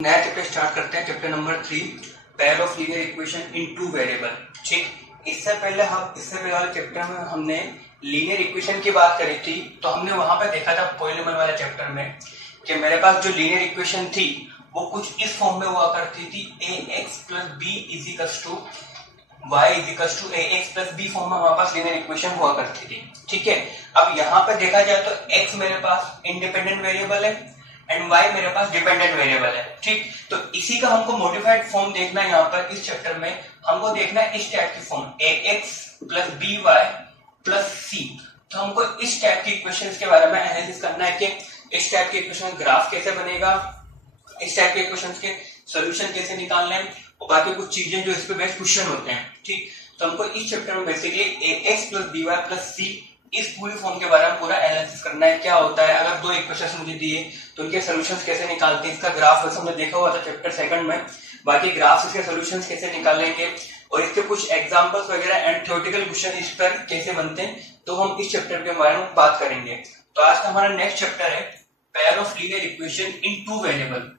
नया chapter start करते हैं, chapter number 3, pair of linear equation in two variable. ठीक, इससे पहले वाले चैप्टर में हमने लीनियर इक्वेशन की बात करी थी। तो हमने वहां पे देखा था पॉलीनोमियल वाले चैप्टर में कि मेरे पास जो लीनियर इक्वेशन थी वो कुछ इस फॉर्म में हुआ करती थी, ax plus B is equals to y is equals to ax plus B form में हमारे पास लीनियर इक्वेशन हुआ करती थी। ठीक है, अब यहाँ पे देखा जाए तो x मेरे पास इंडिपेंडेंट वेरिएबल है एंड y मेरे पास डिपेंडेंट वेरिएबल है। ठीक, तो इसी का हमको मॉडिफाइड फॉर्म देखना है। यहाँ पर इस चैप्टर में हमको देखना है इस टाइप की form ax plus b y plus c. तो हमको इस टाइप की इक्वेशंस के बारे में एनालिसिस करना है कि इस टाइप के इक्वेशन ग्राफ कैसे बनेगा, इस टाइप के इक्वेशंस के सॉल्यूशन कैसे निकालने हैं और बाकी कुछ चीजें जो इस पे बेस्ट क्वेश्चन होते हैं। ठीक, तो हमको इस चैप्टर में basically ax plus b y plus c इस पूरी फॉर्म के बारे में पूरा एनालिसिस करना है। क्या होता है अगर दो इक्वेशंस मुझे दिए तो उनके सॉल्यूशंस कैसे निकालते हैं, इसका ग्राफ वैसे हमने देखा हुआ था चैप्टर 2 में। बाकी ग्राफ इसके सॉल्यूशंस कैसे निकालेंगे और इसके कुछ एग्जांपल्स वगैरह एंड थ्योरेटिकल क्वेश्चन इस पर कैसे बनते हैं, तो हम इस चैप्टर के बारे में बात करेंगे। तो आज का हमारा नेक्स्ट चैप्टर है pair of linear equation in two variable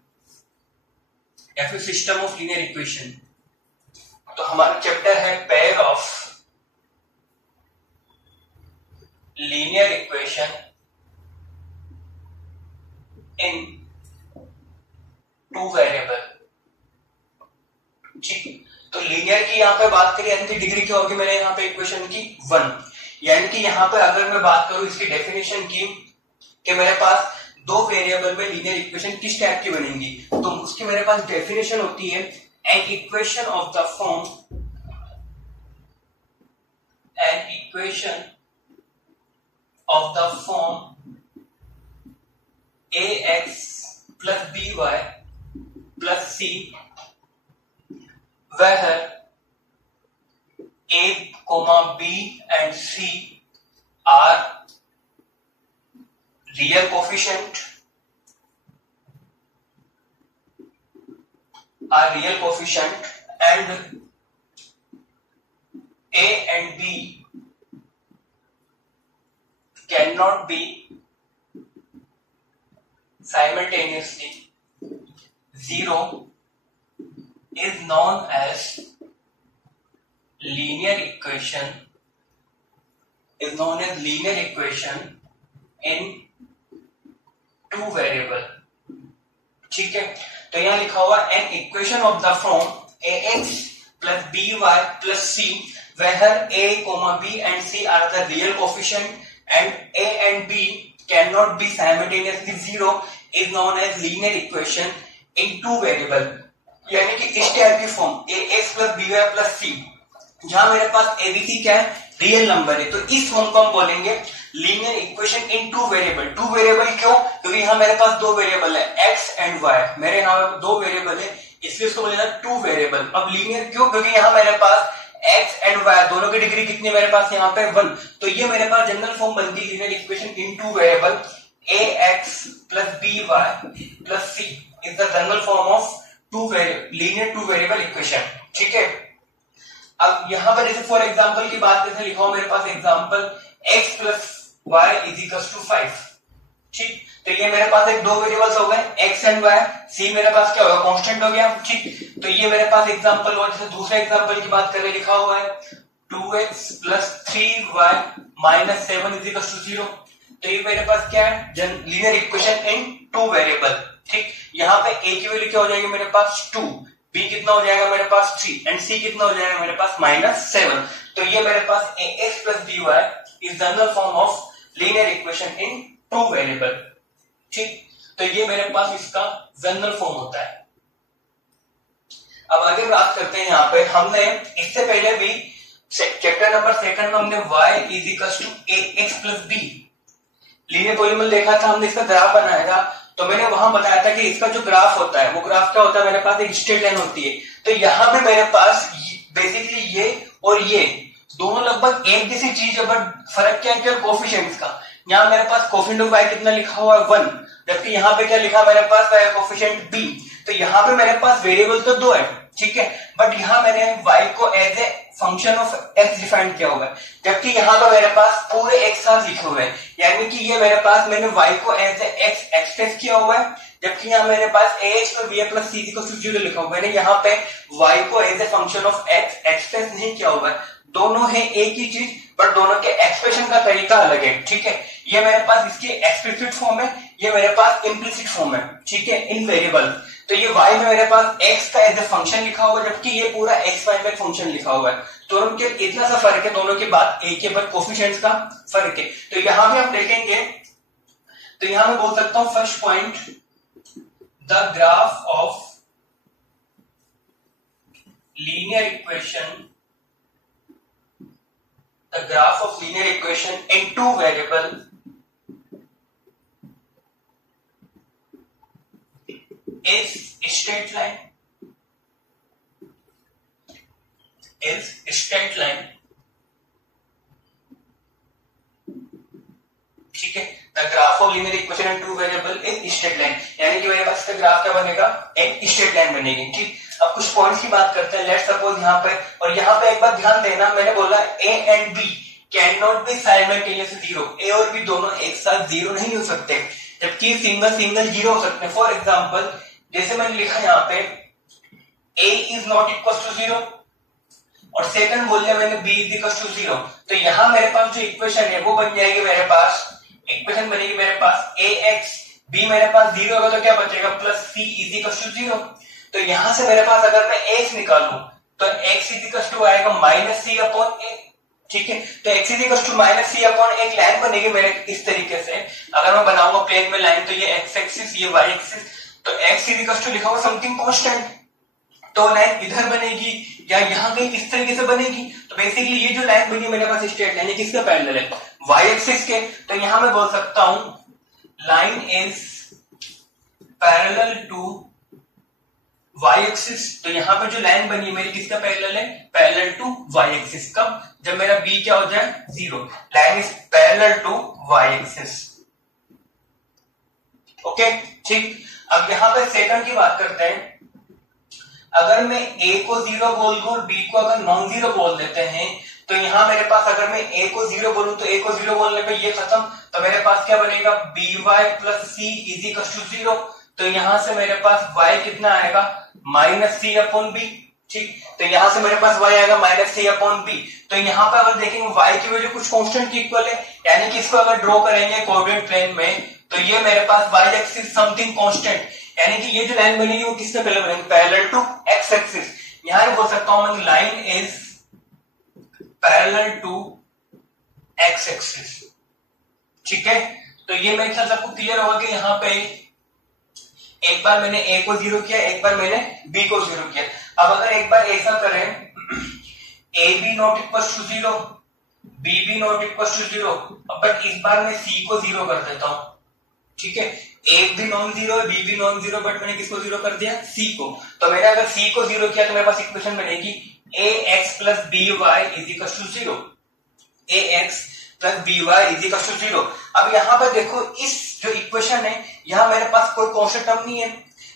या फिर सिस्टम ऑफ लीनियर इक्वेशन। तो हमारा चैप्टर है pair of linear equation in two variable. ठीक, तो लीनियर की यहां पे बात करें यानी कि डिग्री क्या होगी मैंने यहाँ पे इक्वेशन की 1। यानी कि यहाँ पे अगर मैं बात करूं इसकी डेफिनेशन की कि मेरे पास दो वेरिएबल में लीनियर इक्वेशन किस टाइप की बनेंगी, तो उसकी मेरे पास डेफिनेशन होती है an equation of the form of the form ax plus by plus c where a, b and c are real coefficient and a and b cannot be simultaneously zero is known as linear equation in two variable। ठीक है, तो यहां लिखा हुआ an equation of the form ax plus by plus c where a, b and c are the real coefficient and a and b cannot be simultaneously zero is known as linear equation in two variable। यानी कि इस type की form ax plus by plus c जहां मेरे पास abc क्या है, real number है, तो इस फॉर्म को हम बोलेंगे linear equation in two variable. Two variable क्यों, क्योंकि यहाँ मेरे पास दो वेरिएबल है x एंड y, मेरे यहाँ दो वेरिएबल है इसलिए उसको बोलेगा टू वेरिएबल। अब लीनियर क्यों, क्योंकि यहाँ मेरे पास x एंड y दोनों की डिग्री कितनी मेरे पास यहाँ पे 1, तो ये मेरे पास जनरल फॉर्म बनती है linear equation in two variable ax plus by plus c is the general form of linear two variable equation. ठीक है, अब यहाँ पर जैसे फॉर एग्जांपल की बात करते लिखा हो मेरे पास example x plus Y is equals to 5। ठीक, तो ये मेरे पास एक दो वेरिएबल्स हो गए x एंड y, c मेरे पास क्या होगा, कांस्टेंट हो गया। ठीक, तो ये मेरे पास एग्जांपल हुआ। जैसे दूसरे एग्जांपल की बात करें लिखा हुआ है 2x plus 3y minus 7 is equals to 0। तो ये मेरे पास क्या है, linear equation in two variable. ठीक, यहाँ पे a की वैल्यू क्या हो जाएगी मेरे पास 2, b कितना हो जाएगा मेरे पास 3 एंड c कितना हो जाएगा मेरे पास -7। तो ये मेरे पास ax plus by is general form of linear equation in two variable. ठीक, तो ये मेरे पास इसका जनरल फॉर्म होता है। अब आगे बात करते हैं, यहाँ पे हमने इससे पहले भी चैप्टर नंबर 2 में हमने y is equals to ax plus b linear polynomial देखा था, हमने इसका ग्राफ बनाया था। तो मैंने वहां बताया था कि इसका जो ग्राफ होता है वो ग्राफ क्या होता है, मेरे पास एक स्ट्रेट लाइन होती है। तो यहाँ पे मेरे पास बेसिकली ये और ये दोनों लगभग एक जैसी चीज है, बट फर्क क्या है केवल कोफिशिएंट्स का। यहाँ मेरे पास कोफिशिएंट ऑफ y कितना लिखा हुआ है 1, जबकि यहाँ पे क्या लिखा मेरे पास कोफिशिएंट b। तो यहाँ पे मेरे पास वेरिएबल तो दो है, ठीक है, बट यहाँ मैंने y को as a function of x define किया हुआ है, जबकि यहाँ तो मेरे पास पूरे एक साथ लिखे हुए हैं। यानी कि ये मेरे पास मैंने y को एज ए x एक्सप्रेस किया हुआ है, जबकि यहाँ मेरे पास ax plus b plus c equal to 0 लिखा हुआ है। मैंने यहाँ पे y को as a function of x express नहीं किया हुआ है, दोनों है एक ही चीज बट दोनों के एक्सप्रेशन का तरीका अलग है, ठीक है। ये मेरे पास इसकी एक्सप्लिसिट फॉर्म है, ये मेरे पास इम्प्लिसिट फॉर्म है, ठीक है, इन वेरिएबल। तो ये y में मेरे पास x का एज ए फंक्शन लिखा हुआ है, जबकि ये पूरा x y में फंक्शन लिखा हुआ है। तो उनके इतना सा फर्क है, दोनों की बात एक है बट कोफिशिएंट्स का फर्क है। तो यहां भी हम देखेंगे, तो यहां मैं बोल सकता हूं first point, the graph of linear equation, the graph of linear equation in two variable is straight line, is straight line, ठीक है। the graph of linear equation in two variable is straight line, यानी कि मेरे पास इसका graph क्या बनेगा, एक straight line बनेगी, ठीक। अब कुछ पॉइंट्स की बात करते हैं। लेट्स सपोज यहाँ पे, और यहाँ पे एक बार ध्यान देना, मैंने बोला a and b can not be simultaneously zero, a और बी दोनों एक साथ जीरो नहीं हो सकते, जबकि सिंगल सिंगल जीरो हो सकते हैं। फॉर एग्जाम्पल जैसे मैंने लिखा यहाँ पे a is not equal to zero, और सेकंड बोल दिया मैंने b is equal to zero, तो यहाँ मेरे पास जो इक्वेशन है वो बन जाएगी, मेरे पास इक्वेशन बनेगी मेरे पास ax, b मेरे पास जीरो होगा तो क्या बचेगा, plus c is equal to zero. तो यहां से मेरे पास अगर मैं x निकालूं तो x इज इक्वल टू आएगा माइनस सी अपॉन a, ठीक है। तो x is equal to minus C upon एक लाइन बनेगी मेरे इस तरीके से। अगर मैं बनाऊंगा प्लेन में लाइन, तो ये x एक्सिस, ये y एक्सिस, तो x इज इक्वल टू लिखा हुआ समथिंग कांस्टेंट, तो लाइन इधर बनेगी या यहाँ कहीं इस तरीके से बनेगी। तो बेसिकली ये जो लाइन बनी मेरे पास स्ट्रेट लाइन है, किसका पैरेलल है, y एक्सिस के। तो यहां मैं बोल सकता हूं line is parallel to y axis. तो यहाँ पे जो लाइन बनी मेरी किसका पैरेलल है, पैरेलल टू y एक्सिस। कब, जब मेरा b क्या हो जाए, zero. Line is parallel to y axis, okay, ठीक। अब यहाँ पे सेकंड की बात करते हैं। अगर मैं a को जीरो बोल दूं और b को अगर नॉन जीरो बोल देते हैं, तो यहाँ मेरे पास अगर मैं a को जीरो बोलूं तो a को जीरो बोलने पे ये खत्म, तो मेरे पास क्या बनेगा, by plus c is equal to zero. तो यहां से मेरे पास y कितना आएगा, माइनस सी अपॉन बी, ठीक। तो यहां से मेरे पास y आएगा माइनस सी अपॉन बी। तो यहाँ पे अगर देखेंगे y की वैल्यू कुछ कांस्टेंट की इक्वल है, यानी कि इसको अगर ड्रॉ करेंगे कोऑर्डिनेट प्लेन में, तो ये मेरे पास y एक्सिस समथिंग कांस्टेंट, यानी कि ये जो लाइन बनेगी वो किससे पहले बनेगी, पैरेलल टू x एक्सिस। यहां बोल सकता हूं मैं line is parallel to x axis, ठीक है। तो ये मेरे ख्याल से आपको क्लियर होगा कि यहाँ पे एक बार मैंने a को जीरो किया, एक बार मैंने b को जीरो किया। अब अगर एक बार ऐसा करें, a भी not equal to zero, b भी not equal to zero, but इस बार मैं c को जीरो कर देता हूं, ठीक है। a भी नॉन जीरो है, b भी नॉन जीरो, बट मैंने किसको जीरो कर दिया, c को। तो मैंने अगर c को जीरो किया तो मेरे पास इक्वेशन बनेगी ax plus by is equal to zero, ax plus by is equal to zero. अब यहाँ पर देखो, इस जो इक्वेशन है यहाँ मेरे पास कोई कांस्टेंट टर्म नहीं है,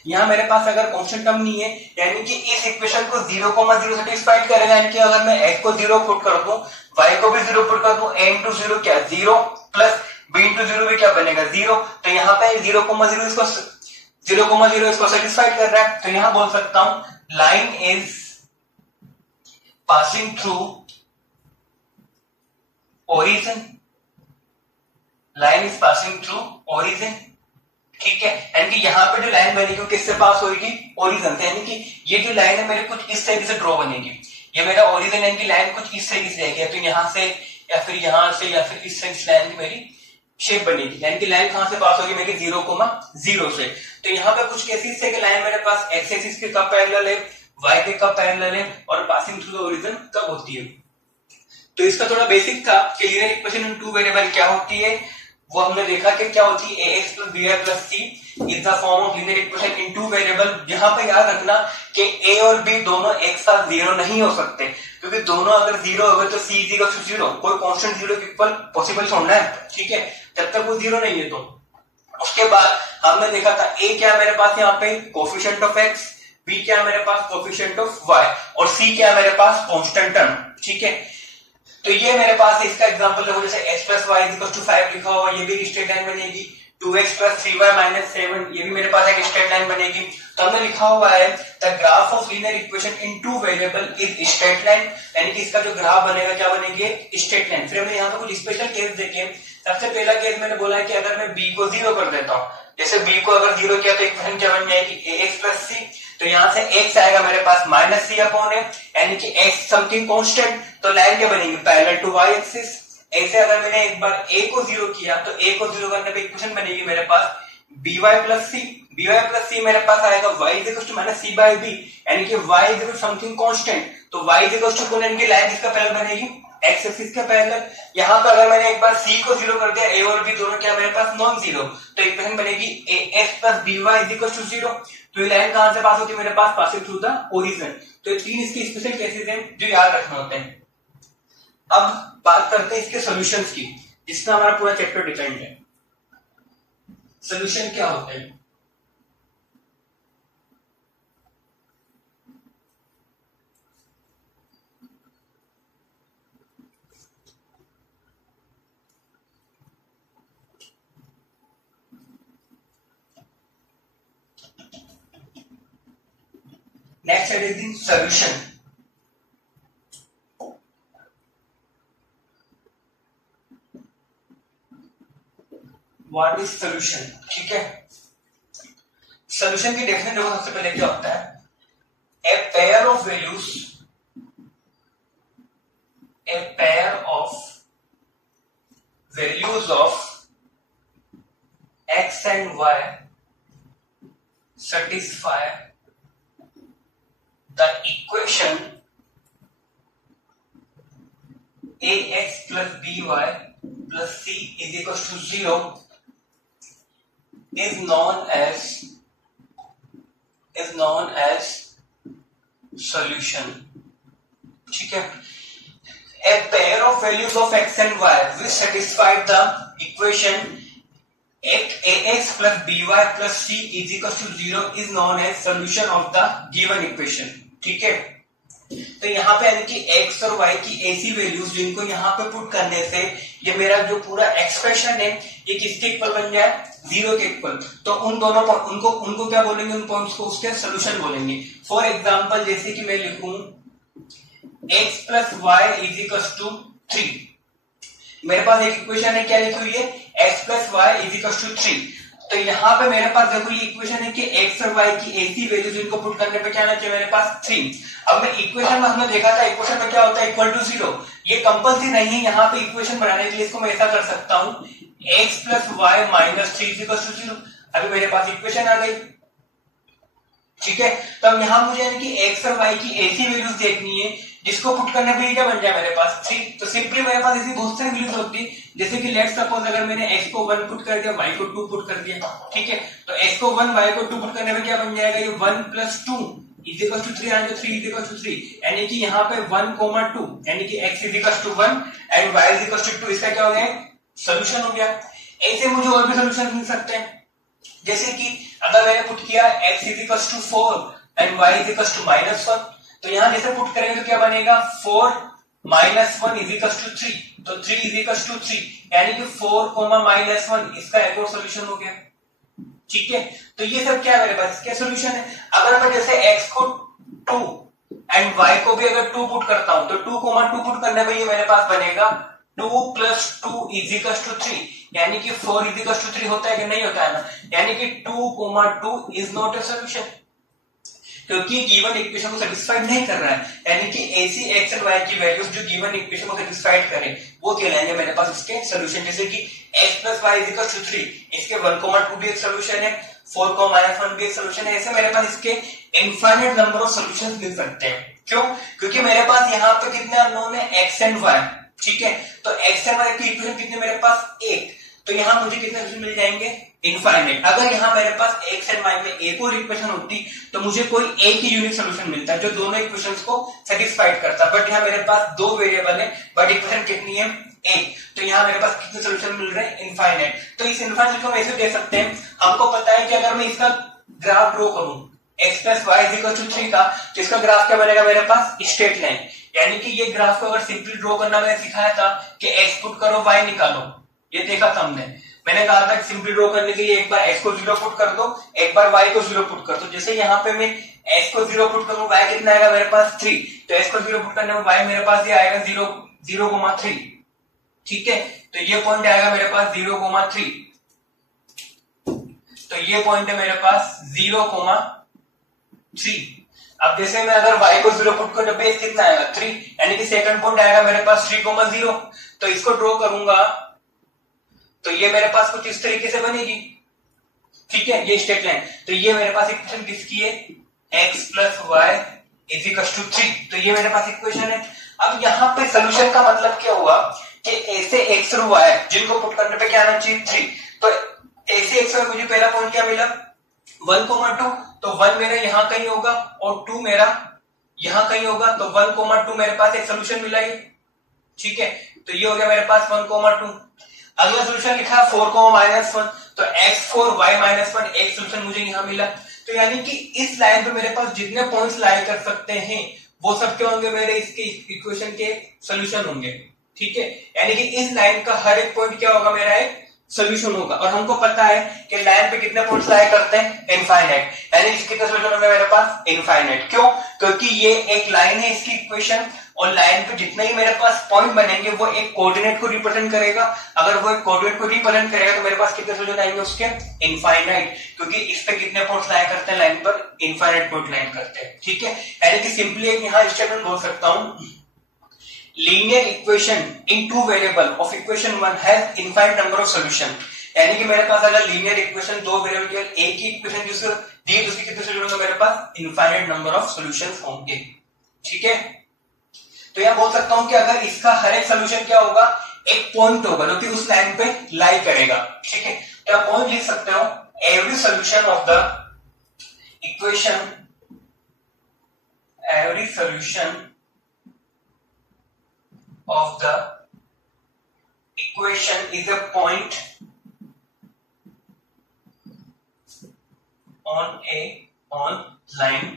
यहाँ मेरे पास अगर कांस्टेंट टर्म नहीं है, यानी कि इस इक्वेशन को 0,0 सेटिस्फाइड करेगा। यानी कि अगर मैं x को 0 पुट कर दूं, y को भी 0 पुट कर दूं, a इंटू 0 क्या 0, प्लस b इंटू 0 भी क्या बनेगा 0। तो यहाँ पे 0,0 इसको सेटिस्फाइड कर रहा है। तो यहाँ बोल सकता हूं line is passing through origin, line is passing through origin, ठीक है। यानी कि यहाँ पे जो लाइन बनेगी वो किससे पास होगी, ओरिजिन से। यानी कि ये जो लाइन है मेरे कुछ इस तरीके से ड्रॉ बनेगी, ये मेरा ओरिजिन, यानी कि लाइन कुछ इस तरीके से जाएगी, तो यहाँ से या फिर यहाँ से या फिर इस तरीके से लाइन की मेरी शेप बनेगी। यानी कि लाइन कहां से पास होगी मेरी 0,0 से। तो यहाँ पे कुछ केसेस है कि लाइन मेरे पास एक्स एक्सिस के कब पैरेलल है, वाई के कब पैरेलल है, और पासिंग थ्रू द ओरिजिन कब होती है। तो इसका थोड़ा बेसिक था कि linear equation in two variable क्या होती है, वो हमने देखा कि क्या होती है, ax plus by plus c is the form of linear equation in two variable. यहाँ पे याद रखना कि a और b दोनों एक साथ जीरो नहीं हो सकते, क्योंकि दोनों अगर जीरो हो गए तो c is equal to zero, कोई कांस्टेंट जीरो के इक्वल पॉसिबल छोड़ना है, ठीक है, जब तक वो जीरो नहीं है। तो उसके बाद हमने देखा था a क्या मेरे पास यहाँ पे कोफिशिएंट ऑफ x, b क्या मेरे पास कोफिशिएंट ऑफ y, और c क्या मेरे पास कांस्टेंट टर्म, ठीक है। तो ये मेरे पास इसका एग्जांपल देखो, जैसे x plus Y is equal to 5 लिखा हुआ, ये भी स्ट्रेट लाइन बनेगी, 2x प्लस 3y माइनस 7, ये भी मेरे पास एक स्ट्रेट लाइन बनेगी। तो हमने लिखा हुआ है the graph of linear equation in two variable is straight line, यानी कि इसका जो ग्राफ बनेगा क्या बनेगी, स्ट्रेट लाइन। फिर हमने यहाँ पे कुछ स्पेशल केस देखे। सबसे पहला केस मैंने बोला है कि अगर मैं b को 0 कर देता हूँ, जैसे b को अगर 0 किया तो इक्वेशन क्या बन जाएगी, ax प्लस c। तो यहाँ से x आएगा मेरे पास माइनस सी अपॉन ए, यानी कि x समथिंग कांस्टेंट, तो लाइन क्या बनेगी, पैरेलल टू y एक्सिस। ऐसे अगर मैंने एक बार a को 0 किया तो a को 0 करने पे इक्वेशन बनेगी मेरे पास by प्लस c मेरे पास आएगा y is equal to minus c by b, यानी कि y is equal to something constant, तो y इज इक्वल टू यानी कि लाइन किसका पैरेलल बनेगी, x एक्सिस के पैरेलल। यहाँ पे अगर मैंने एक बार c को 0 कर दिया, a और b दोनों क्या मेरे पास नॉन जीरो, तो इक्वेशन बनेगी ax plus by is equal to 0। तो ये लाइन कहां से पास होती है मेरे पास, पासिंग थ्रू द ओरिजिन। तो ये तीन इसके स्पेशल केसेस हैं जो याद रखना होते हैं। अब बात करते हैं इसके सॉल्यूशंस की, जिसमें हमारा पूरा चैप्टर डिपेंड है। सॉल्यूशन क्या होते हैं, next is the solution. What is solution, ठीक है। सॉल्यूशन की डेफिनेशन देखो, सबसे पहले क्या होता है, a pair of values, a pair of values of x and y satisfy the equation ax plus by plus c is equal to 0 is known as solution, ठीक है। A pair of values of x and y which satisfy the equation ax plus by plus c is equal to 0 is known as solution of the given equation, ठीक है। तो यहाँ पे यानी कि x और y की ऐसी वैल्यूज जिनको यहाँ पे पुट करने से ये मेरा जो पूरा एक्सप्रेशन है ये किसके इक्वल बन जाए, 0 के इक्वल, तो उन दोनों उनको क्या बोलेंगे, उन पॉइंट्स को उसके सोल्यूशन बोलेंगे। फॉर एग्जांपल जैसे कि मैं लिखूं x plus Y is equal to 3, मेरे पास एक इक्वेशन है, क्या लिखी हुई है, x plus Y is equal to 3। तो यहाँ पे मेरे पास देखो ये इक्वेशन है कि x और y की ऐसी वैल्यूज इनको पुट करने पे क्या आना चाहिए मेरे पास 3। अब मैं इक्वेशन में हमने देखा था इक्वेशन में क्या होता है, इक्वल टू 0, ये कंपल्सरी नहीं है। यहाँ पे इक्वेशन बनाने के लिए इसको मैं ऐसा कर सकता हूँ x plus Y minus 3 is equal to 0। अभी मेरे पास इक्वेशन आ गई, ठीक है। तो अब यहाँ मुझे यानी कि x और y की ऐसी वैल्यूज देखनी है जिसको पुट करने पे क्या बन जाए मेरे पास 3। तो सिंपली मेरे पास ऐसी बहुत सारी वैल्यूज होती है, जैसे कि लेट्स सपोज अगर मैंने x को 1 पुट कर दिया, y को 2 पुट कर दिया, ठीक है। तो x को 1 y को 2 पुट करने पे क्या बन जाएगा, ये 1 plus 2 is equal to 3 and 3 is equal to 3, यानी कि यहाँ पे 1, 2 यानी कि x is equal to 1 and y is equal to 2, इसका क्या हो गया, सोल्यूशन हो गया। ऐसे मुझे और भी सोल्यूशन मिल सकते हैं, जैसे कि अगर मैंने पुट किया x is equal to 4 and y is equal to -1, तो यहां जैसे पुट करेंगे तो क्या बनेगा, 4 माइनस 1 इज इक्वल टू 3, तो 3 इज इक्वल टू 3, यानी कि 4 -1, इसका एक और सोल्यूशन हो गया, ठीक है। तो ये सब क्या है मेरे पास, क्या सोल्यूशन है। अगर मैं जैसे x को 2 एंड y को भी अगर 2 पुट करता हूं, तो 2 पुट करने पे ये मेरे पास बनेगा 2 प्लस 2 इज इक्वल टू 3, यानी कि 4 इज इक्वल टू 3 होता है कि नहीं होता है ना, यानी कि 2, 2 इज नॉट ए सोल्यूशन, क्योंकि गिवन इक्वेशन को सेटिस्फाइड नहीं कर रहा है। यानी कि ऐसी x और y की वैल्यूज जो गिवन इक्वेशन को सेटिस्फाइड करें वो कहलाएंगे मेरे पास इसके सोल्यूशन। जैसे कि x plus Y is equal to 3, इसके 1, 2 भी एक सोल्यूशन है, 4, -1 भी एक सोल्यूशन है। ऐसे मेरे पास इसके इनफाइनाइट नंबर ऑफ सोल्यूशंस मिल सकते हैं। क्यों, क्योंकि मेरे पास यहाँ पे कितने अननोन है, x एंड y, ठीक है। तो x एंड y की इक्वेशन कितने मेरे पास, 1, तो यहाँ मुझे कितने सोल्यूशन मिल जाएंगे, इनफाइनाइट। अगर यहाँ मेरे पास x एंड y में एक और इक्वेशन होती तो मुझे कोई एक ही यूनिक सोल्यूशन मिलता जो दोनों इक्वेशंस को सेटिस्फाइड करता, बट यहाँ मेरे पास 2 वेरिएबल है बट इक्वेशन कितनी है, 1, तो यहाँ मेरे पास कितने सोल्यूशन मिल रहे हैं, इनफाइनाइट। तो इस इनफाइनाइट को हम ऐसे दे सकते हैं, हमको पता है कि अगर मैं इसका ग्राफ ड्रॉ करूं x plus Y is equal to 3 का, तो इसका ग्राफ क्या बनेगा मेरे पास, स्ट्रेट लाइन। यानी कि ये ग्राफ को अगर सिंपली ड्रॉ करना मैंने सिखाया था कि x पुट करो y निकालो, ये देखा था हमने। मैंने कहा था सिंपली ड्रॉ करने के लिए एक बार x को 0 पुट कर दो, एक बार y को 0 पुट कर दो। जैसे यहाँ पे मैं x को 0 पुट करूँ, y कितना आएगा मेरे पास 3, तो x को 0 पुट करने में y मेरे पास ये आएगा 0,3। ठीक है, तो ये पॉइंट आएगा मेरे पास 0,3, तो ये पॉइंट है मेरे पास 0,3। अब जैसे मैं अगर y को 0 पुट करूं, बेस कितना आएगा 3, यानी कि सेकंड पॉइंट आएगा मेरे पास 3,0। तो इसको ड्रॉ करूंगा तो ये मेरे पास कुछ इस तरीके से बनेगी। ठीक है, ये स्ट्रेट लाइन। तो ये मेरे पास इक्वेशन किसकी है, x plus Y is equal to 3। तो ये मेरे पास इक्वेशन है। अब यहाँ पे सोल्यूशन का मतलब क्या हुआ कि ऐसे x और y जिनको पुट करने पे क्या आना चाहिए 3। तो ऐसे x और मुझे पहला पॉइंट क्या मिला 1,2, तो 1 मेरा यहाँ कहीं होगा और 2 मेरा यहाँ कहीं होगा, तो 1,2 मेरे पास एक सोल्यूशन मिला ये। ठीक है, तो ये हो गया मेरे पास 1,2। अगला सोल्यूशन लिखा है 4,-1, तो x4 y-1 एक सोल्यूशन मुझे यहाँ मिला। तो यानी कि इस लाइन पे मेरे पास जितने पॉइंट्स लाई कर सकते हैं वो सब क्या होंगे, मेरे इसके इक्वेशन के सोल्यूशन होंगे। ठीक है, यानी कि इस लाइन का हर एक पॉइंट क्या होगा, मेरा एक सोल्यूशन होगा। और हमको पता है कि लाइन पे कितने पॉइंट्स लाया करते हैं, इनफाइनाइट, यानी इसके कितने सोल्यूशन होंगे मेरे पास, इनफाइनाइट। क्यों, क्योंकि ये एक लाइन है इसकी इक्वेशन, और लाइन पे जितने ही मेरे पास पॉइंट बनेंगे वो एक कोऑर्डिनेट को रिप्रेजेंट करेगा। अगर वो एक कोऑर्डिनेट को रिप्रेजेंट करेगा तो मेरे पास कितने सोल्यूशन आएंगे उसके, इनफाइनाइट, क्योंकि इस पे कितने पॉइंट्स लाया करते हैं लाइन पर, इनफाइनाइट पॉइंट लाइन करते हैं। ठीक है, यानी कि सिंपली एक यहाँ स्टेटमेंट बोल सकता हूं, linear equation in two variable of equation 1 has infinite number of solution. यानी कि मेरे पास अगर लीनियर इक्वेशन दो वेरिएबल की एक ही इक्वेशन जिसको दी तो उसकी कितने सोल्यूशन होंगे, मेरे पास इनफाइनाइट नंबर ऑफ सॉल्यूशंस होंगे। ठीक है, तो यह बोल सकता हूं कि अगर इसका हर एक सोल्यूशन क्या होगा, एक पॉइंट होगा जो कि उस लाइन पे लाई करेगा। ठीक है, तो आप पॉइंट लिख सकते हो, every solution of the equation, every solution of the equation is a point on line।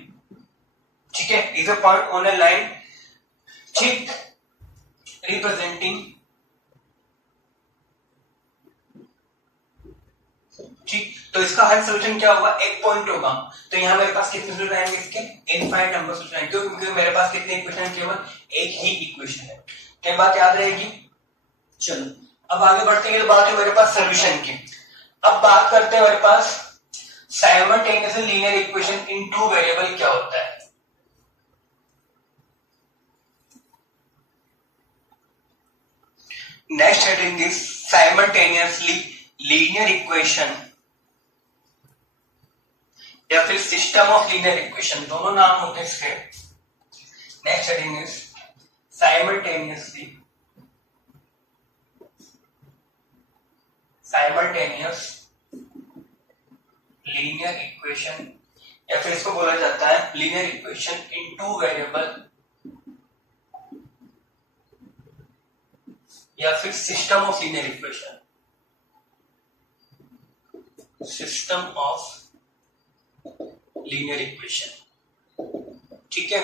ठीक है, is a point on a line, ठीक, representing, ठीक। तो इसका हर सोल्यूशन क्या होगा, एक पॉइंट होगा। तो यहां मेरे पास कितने सोल्यूशन आएंगे इसके, इनफाइनाइट नंबर सोल्यूशन आएंगे, क्योंकि मेरे पास कितने इक्वेशन, केवल एक ही इक्वेशन है। क्या बात याद रहेगी। चलो अब आगे बढ़ते हैं, तो बात है मेरे पास सोल्यूशन की। अब बात करते हैं मेरे पास simultaneous linear equation in two variable क्या होता है। Next heading is simultaneously linear equation या फिर सिस्टम ऑफ लीनियर इक्वेशन, दोनों नाम होते हैं इसके। Next heading is simultaneous linear equation, या फिर इसको बोला जाता है linear equation in two variable, या फिर system of linear equation, system of linear equation। ठीक है,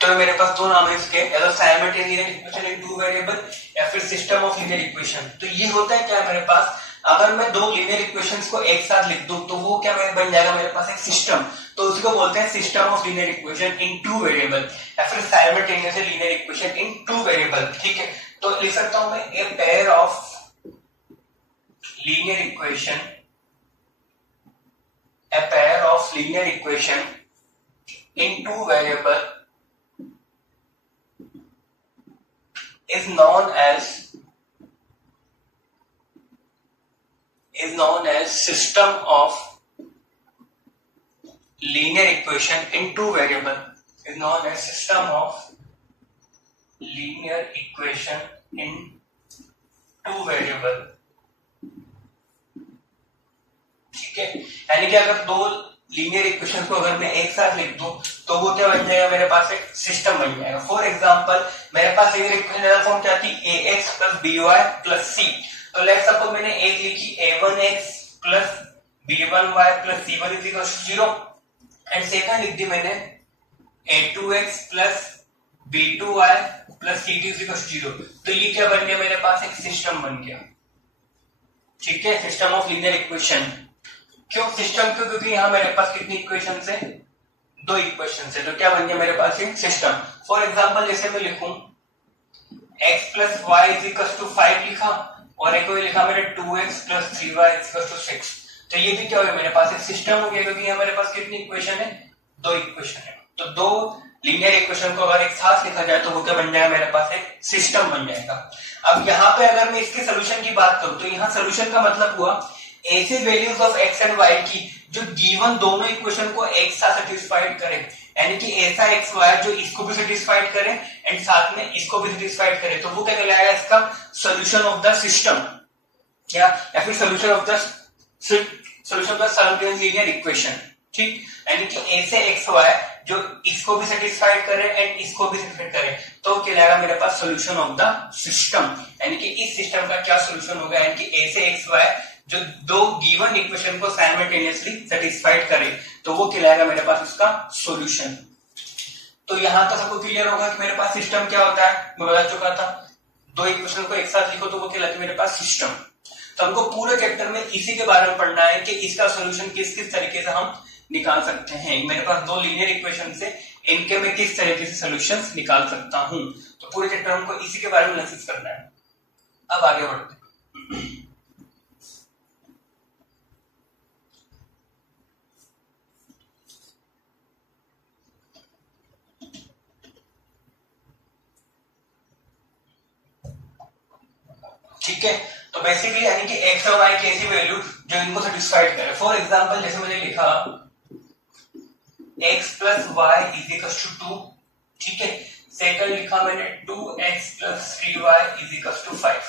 तो मेरे पास दो नाम है इसके, simultaneous equation in two variable या फिर सिस्टम ऑफ लीनियर इक्वेशन। तो ये होता है क्या मेरे पास, अगर मैं दो लीनियर इक्वेशंस को एक साथ लिख दूं तो वो क्या बन जाएगा मेरे पास, एक सिस्टम। तो उसको बोलते हैं system of linear equation in two variable या फिर simultaneous linear equation in two variable. ठीक है, तो लिख सकता हूं मैं a pair of linear equation, a pair of linear equation in two variable is known as system of linear equation in two variable, is known as system of linear equation in two variable। ठीक है, यानी कि अगर दो linear equation को अगर मैं एक साथ लिख दूं तो वो क्या बन जाएगा, मेरे पास एक सिस्टम बन जाएगा। फॉर एग्जांपल मेरे पास लीनियर इक्वेशन फॉर्म क्या थी, ax plus by plus c। तो लेट्स सपोज मैंने एक लिखी a1x plus b1y plus c1 is equal to 0, and second लिख दी मैंने a2x plus b2y plus c2 is equal to 0। तो ये क्या बन गया, मेरे पास एक सिस्टम बन गया। ठीक है, सिस्टम ऑफ लीनियर इक्वेशन। क्यों सिस्टम? क्यों? क्योंकि यहाँ मेरे पास कितनी इक्वेशन है? दो इक्वेशन है। तो क्या बन गया मेरे पास ये सिस्टम। फॉर एग्जाम्पल जैसे मैं लिखूं x plus Y is equal to 5 लिखा और एक लिखा मैंने 2x plus 3y is equal to 6। तो ये भी क्या हो गया मेरे पास? एक सिस्टम हो गया, क्योंकि यहाँ मेरे पास कितनी इक्वेशन है? दो इक्वेशन है। तो दो लीनियर इक्वेशन को अगर एक साथ लिखा जाए तो वो क्या बन जाएगा मेरे पास? एक सिस्टम बन जाएगा। अब यहाँ पे अगर मैं इसके सोल्यूशन की बात करूं तो यहाँ सोल्यूशन का मतलब हुआ ऐसे values of x and y की जो गिवन दोनों इक्वेशन को एक साथ सेटिस्फाइड करे, यानी कि ऐसा एक्स वाई जो इसको भी सेटिस्फाइड करे एंड साथ में इसको भी सेटिस्फाइड करे, तो वो क्या कहलाएगा? इसका सोल्यूशन ऑफ द सिस्टम या फिर solution of the simultaneous linear equation. ठीक, यानी कि ऐसे एक्स वाई जो इसको भी सेटिस्फाइड करे एंड इसको भी सेटिस्फाइड करे, तो कहलाएगा मेरे पास सोल्यूशन ऑफ द सिस्टम। यानी कि इस सिस्टम का क्या सोल्यूशन होगा? यानी कि ऐसे एक्स वाई जो दो गिवन इक्वेशन को साइमल्टेनियसली सेटिस्फाइड करे, तो वो कहलाएगा मेरे पास उसका सॉल्यूशन। तो यहां तो सबको क्लियर होगा कि मेरे पास सिस्टम क्या होता है, मैं बता चुका था। दो इक्वेशन को एक साथ लिखो तो वो कहलाती है मेरे पास सिस्टम। तो हमको पूरे चैप्टर में इसी के बारे में पढ़ना है कि इसका सॉल्यूशन किस किस तरीके से हम निकाल सकते हैं। मेरे पास दो लीनियर इक्वेशन से इनके मैं किस तरीके से सॉल्यूशंस निकाल सकता हूं। तो पूरे चैप्टर हमको इसी के बारे में डिस्कस करना है। अब आगे बढ़ते हैं। ठीक है, तो बेसिकली यानी कि एक्स और वाई की ऐसी वैल्यू जो इनको सेटिस्फाइड करे। फॉर एग्जांपल जैसे मैंने लिखा x plus Y is equal to 2। ठीक है, सेकंड लिखा मैंने 2x plus 3y is equal to 5।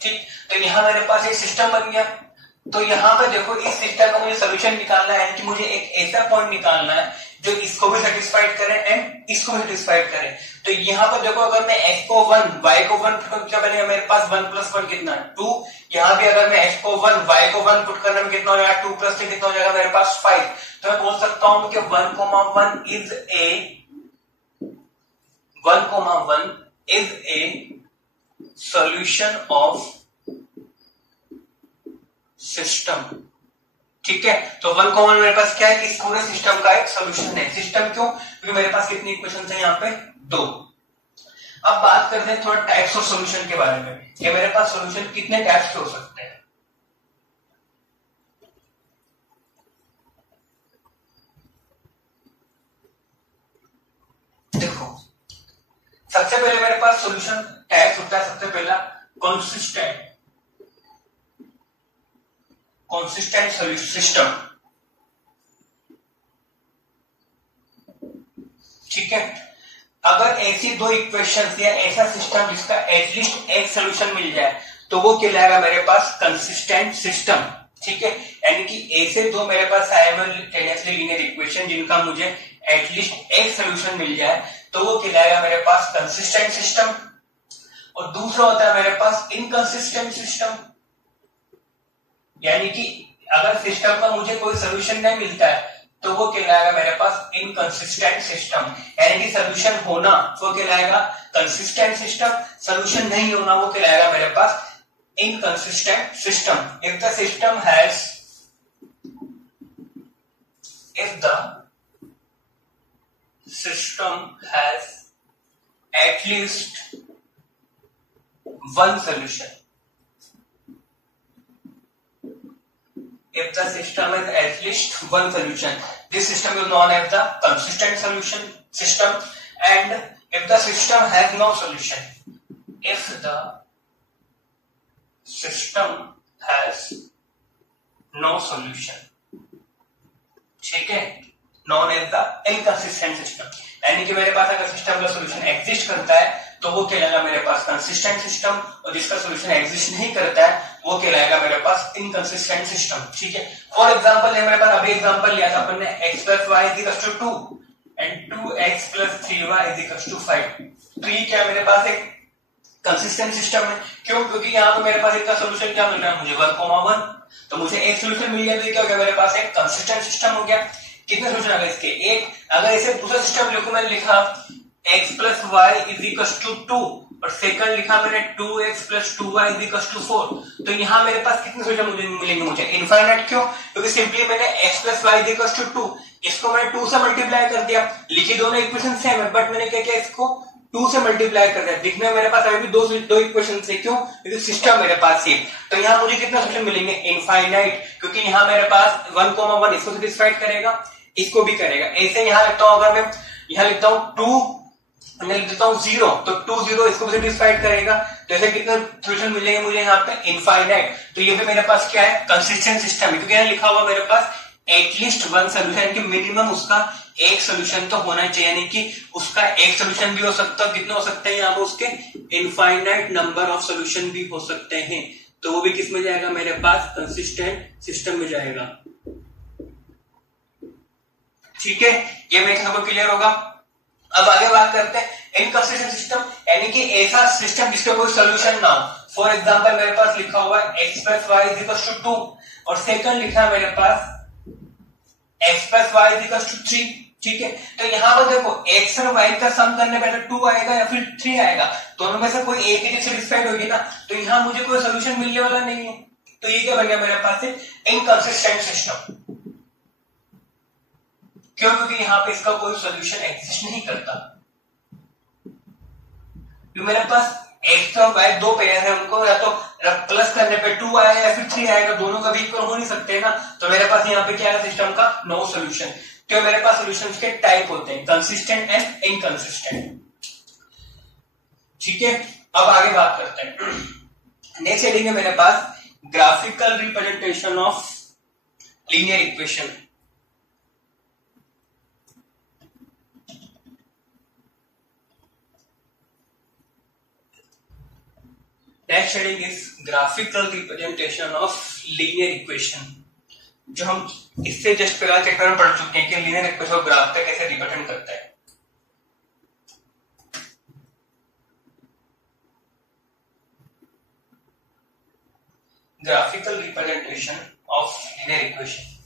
ठीक, तो यहां मेरे पास एक सिस्टम बन गया। तो यहां पे देखो इस सिस्टम का मुझे सोल्यूशन निकालना है कि मुझे एक ऐसा पॉइंट निकालना है जो इसको भी सेटिस्फाइड करे एंड इसको भी सेटिस्फाइड करे। तो यहाँ पर देखो अगर मैं x को 1 y को 1 पुट क्या बनेगा मेरे पास? 1 प्लस 1 कितना? 2। यहाँ भी अगर मैं x को 1 y को 1 पुट करने में कितना हो जाएगा? 2 प्लस 3 कितना हो जाएगा मेरे पास? 5। तो मैं बोल सकता हूं कि 1,1 is a solution of system. ठीक है, तो 1,1 मेरे पास क्या है कि इस पूरे सिस्टम का एक सॉल्यूशन है। सिस्टम क्यों? क्योंकि मेरे पास कितनी इक्वेशन है यहाँ पे? दो। अब बात करते हैं थोड़ा टाइप्स ऑफ सॉल्यूशन के बारे में कि मेरे पास सॉल्यूशन कितने टाइप्स के हो सकते हैं। देखो सबसे पहले मेरे पास सॉल्यूशन टाइप्स होता है। सबसे पहला कंसिस्टेंट सिस्टम। ठीक है, अगर ऐसी दो इक्वेशंस या ऐसा सिस्टम जिसका एटलीस्ट एक सॉल्यूशन मिल जाए तो वो कहलाएगा मेरे पास कंसिस्टेंट सिस्टम। ठीक है, यानी कि ऐसे दो मेरे पास साइमल्टेनियसली लीनियर इक्वेशन जिनका मुझे एटलीस्ट एक सॉल्यूशन मिल जाए तो वो कहलाएगा मेरे पास कंसिस्टेंट सिस्टम। और दूसरा होता है मेरे पास इनकंसिस्टेंट सिस्टम, यानी कि अगर सिस्टम का मुझे कोई सोल्यूशन नहीं मिलता है तो वो कहलाएगा मेरे पास इनकंसिस्टेंट सिस्टम। यानी कि सोल्यूशन होना वो कहलाएगा कंसिस्टेंट सिस्टम, सोल्यूशन नहीं होना वो कहलाएगा मेरे पास inconsistent system. If the system has at least one solution. If the system has at least one solution, this system is known as the consistent solution system. And if the system has no solution, if the system has no solution, ठीक है, known as the inconsistent system. यानी कि मेरे पास अगर system का solution exist करता है तो वो कहलाएगा मेरे पास कंसिस्टेंट सिस्टम, और जिसका सॉल्यूशन एग्जिस्ट नहीं करता है वो कहलाएगा मेरे पास इनकंसिस्टेंट सिस्टम। ठीक है, फॉर एग्जांपल है मेरे पास अभी एग्जांपल लिया था अपन ने x plus Y is equal to 2 and 2x plus 3y is equal to 5। तो ये क्या मेरे पास एक कंसिस्टेंट सिस्टम है। क्यों? क्योंकि यहाँ पे मेरे पास इसका सॉल्यूशन क्या मिल रहा है मुझे? 1,1। तो मुझे एक सॉल्यूशन मिल गया तो क्या हो गया मेरे पास? एक कंसिस्टेंट सिस्टम हो गया। कितने सॉल्यूशन आ गए इसके? एक। अगर इसे दूसरा सिस्टम लिखूं, मैंने लिखा x plus Y is equal to 2 और सेकंड लिखा मैंने 2x plus 2y is equal to 4। तो यहाँ मेरे पास कितने सोल्यूशन मिलेंगे मुझे? इनफाइनाइट। क्यों? क्योंकि सिंपली मैंने x plus Y is equal to 2, इसको मैंने 2 से मल्टीप्लाई कर दिया। लिखी दोनों इक्वेशन सेम है, बट मैंने क्या किया, इसको 2 से मल्टीप्लाई कर दिया। दिखने में मेरे पास अभी भी दो इक्वेशन थे। क्यों? क्योंकि सिस्टम मेरे पास सेम। तो यहाँ मुझे कितना सोल्यूशन मिलेंगे? इनफाइनाइट, क्योंकि यहाँ मेरे पास 1,1 इसको सेटिस्फाइड करेगा, इसको भी करेगा। ऐसे यहाँ लिखता हूँ, अगर मैं यहाँ लिखता हूँ 2 मैं लिख देता हूँ 0, तो 2 0 इसको भी सेटिस्फाइड करेगा। तो ऐसे कितने सोल्यूशन मिलेंगे मुझे यहाँ पे? इनफाइनाइट। तो ये भी मेरे पास क्या है? कंसिस्टेंट सिस्टम है, क्योंकि यहाँ लिखा हुआ मेरे पास एटलीस्ट वन सोल्यूशन, यानी कि मिनिमम उसका एक सोल्यूशन तो होना चाहिए, यानी कि उसका एक सोल्यूशन भी हो सकता है। कितने हो सकते हैं यहाँ पे उसके? इनफाइनाइट नंबर ऑफ सोल्यूशन भी हो सकते हैं। तो वो भी किस में जाएगा मेरे पास? कंसिस्टेंट सिस्टम में जाएगा। ठीक है, ये मेरे सबको क्लियर होगा। अब आगे बात करते हैं इनकंसिस्टेंट सिस्टम, यानी कि ऐसा सिस्टम जिसका कोई सोल्यूशन ना हो। फॉर एग्जांपल मेरे पास लिखा हुआ है x plus Y is equal to 2 और सेकंड लिखा है मेरे पास x plus Y is equal to 3। ठीक है, तो यहाँ पर देखो x और y का सम करने पे 2 आएगा या फिर 3 आएगा, दोनों में से कोई एक ही चीज सेटिस्फाइड होगी ना। तो यहाँ मुझे कोई सोल्यूशन मिलने वाला नहीं है। तो ये क्या बन गया मेरे पास? Inconsistent system. क्यों? क्योंकि यहाँ पे इसका कोई सोल्यूशन एग्जिस्ट नहीं करता। तो मेरे पास x और y दो पेयर है, उनको या तो प्लस करने पे 2 आएगा या फिर 3 आएगा, दोनों कभी इक्वल हो नहीं सकते ना। तो मेरे पास यहाँ पे क्या है सिस्टम का? No solution. तो मेरे पास सोल्यूशन के टाइप होते हैं कंसिस्टेंट एंड इनकंसिस्टेंट। ठीक है, अब आगे बात करते हैं। नेक्स्ट हेडिंग है मेरे पास graphical representation of linear equation. Next heading is graphical representation of linear equation, जो हम इससे जस्ट पहला चैप्टर में पढ़ चुके हैं कि लीनियर इक्वेशन को ग्राफ पे कैसे रिप्रेजेंट करता है। Graphical representation of linear equation.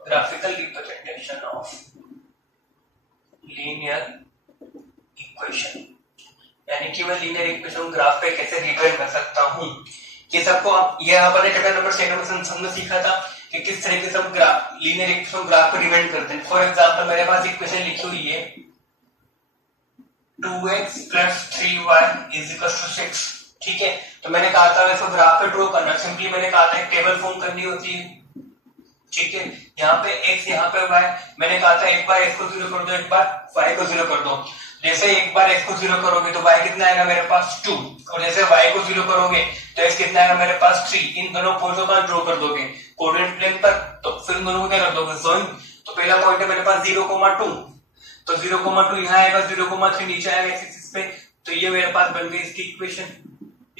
Graphical representation of linear equation, यानी कि मैं लीनियर इक्वेशन ग्राफ पे कैसे रिप्रेजेंट कर सकता हूं। ये सबको आप ये यहाँ पर चैप्टर नंबर 6 में सीखा था कि किस तरीके से हम लीनियर इक्वेशन ग्राफ पे रिप्रेजेंट करते हैं। फॉर एग्जांपल मेरे पास इक्वेशन लिखी हुई है 2x plus 3y is equal to 6। ठीक है, तो मैंने कहा था इसको ग्राफ पे ड्रॉ करना, सिंपली मैंने कहा था एक टेबल फॉर्म करनी होती है। ठीक है, यहाँ पे x यहाँ पे y, मैंने कहा था एक बार x को 0 कर दो, एक बार y को 0 कर दो। जैसे एक बार x को 0 करोगे तो y कितना आएगा मेरे पास? 2, और जैसे y को 0 करोगे तो x कितना आएगा मेरे पास? 3। इन दोनों पॉइंटों पर ड्रॉ कर दोगे कोऑर्डिनेट प्लेन पर, तो फिर इन दोनों को क्या कर दोगे? जॉइन। तो पहला पॉइंट है मेरे पास 0,2, तो 0,2 यहाँ आएगा, 0,3 नीचे आएगा एक्स एक्सिस पे। तो ये मेरे पास बन गई इसकी इक्वेशन,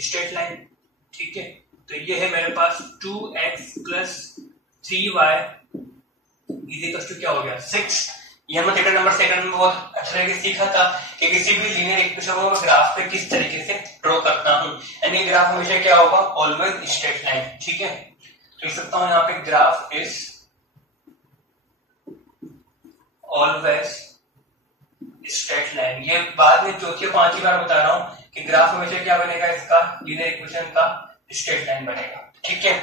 स्ट्रेट लाइन। ठीक है, तो ये है मेरे पास 2x plus 3y is equal to क्या हो गया? 6। ये हमने चैप्टर नंबर 2 में बहुत अच्छे तरीके से सीखा था कि किसी भी लीनियर इक्वेशन को मैं ग्राफ पे किस तरीके से ड्रॉ करता हूं, यानी ग्राफ हमेशा क्या होगा? Always straight line. ठीक है, तो लिख सकता हूं यहाँ पे graph is always straight line. ये बाद में चौथी या पांचवी बार बता रहा हूं कि ग्राफ हमेशा क्या बनेगा? इसका लीनियर इक्वेशन का स्ट्रेट लाइन बनेगा। ठीक है,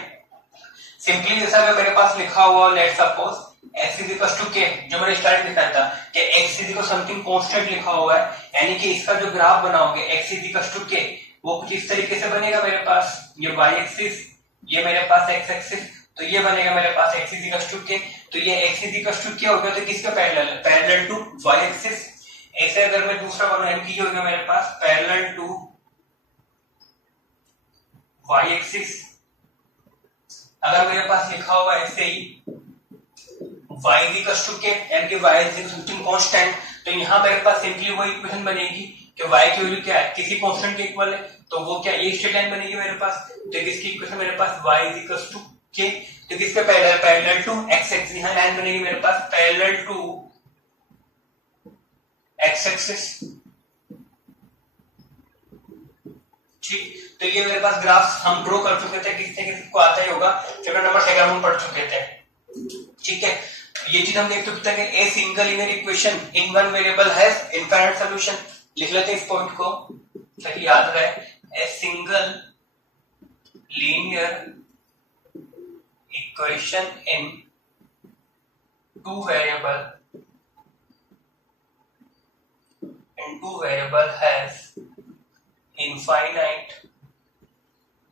सिंपली जैसा कि मेरे पास लिखा हुआ let suppose x is equal to k, जो मैंने स्टार्ट लिखा था कि x is equal something constant लिखा हुआ है, यानी कि इसका जो ग्राफ बनाओगे x is equal to k, वो कुछ इस तरीके से बनेगा मेरे पास। ये y एक्सिस, ये मेरे पास x एक्सिस, तो ये बनेगा मेरे पास x is equal to k। तो ये x is equal to k हो गया, तो किसका parallel? Parallel to y axis. ऐसे अगर मैं दूसरा बनाऊं कि ये हो गया मेरे पास पैरेलल टू y एक्सिस। अगर मेरे पास लिखा हुआ ऐसे ही y is equal to k, यानी कि y is equal to constant, तो यहाँ मेरे पास सिंपली वो इक्वेशन बनेगी कि y की वैल्यू क्या है? किसी कांस्टेंट के इक्वल है, तो वो क्या? ये स्ट्रेट लाइन बनेगी मेरे पास। तो किसकी इक्वेशन मेरे पास? y is equal to k, तो किसके parallel? Parallel to x axis. यहाँ लाइन बनेगी मेरे पास पैरेलल टू x एक्सिस। ठीक, तो ये मेरे पास ग्राफ हम ड्रॉ कर चुके थे, किससे किसी को आता ही होगा, चैप्टर नंबर 2 में पढ़ चुके थे। ठीक है, ये चीज हम देख सकते हैं कि a single linear equation in one variable has infinite solution. लिख लेते हैं इस पॉइंट को ताकि याद रहे, a single linear equation in two variable has infinite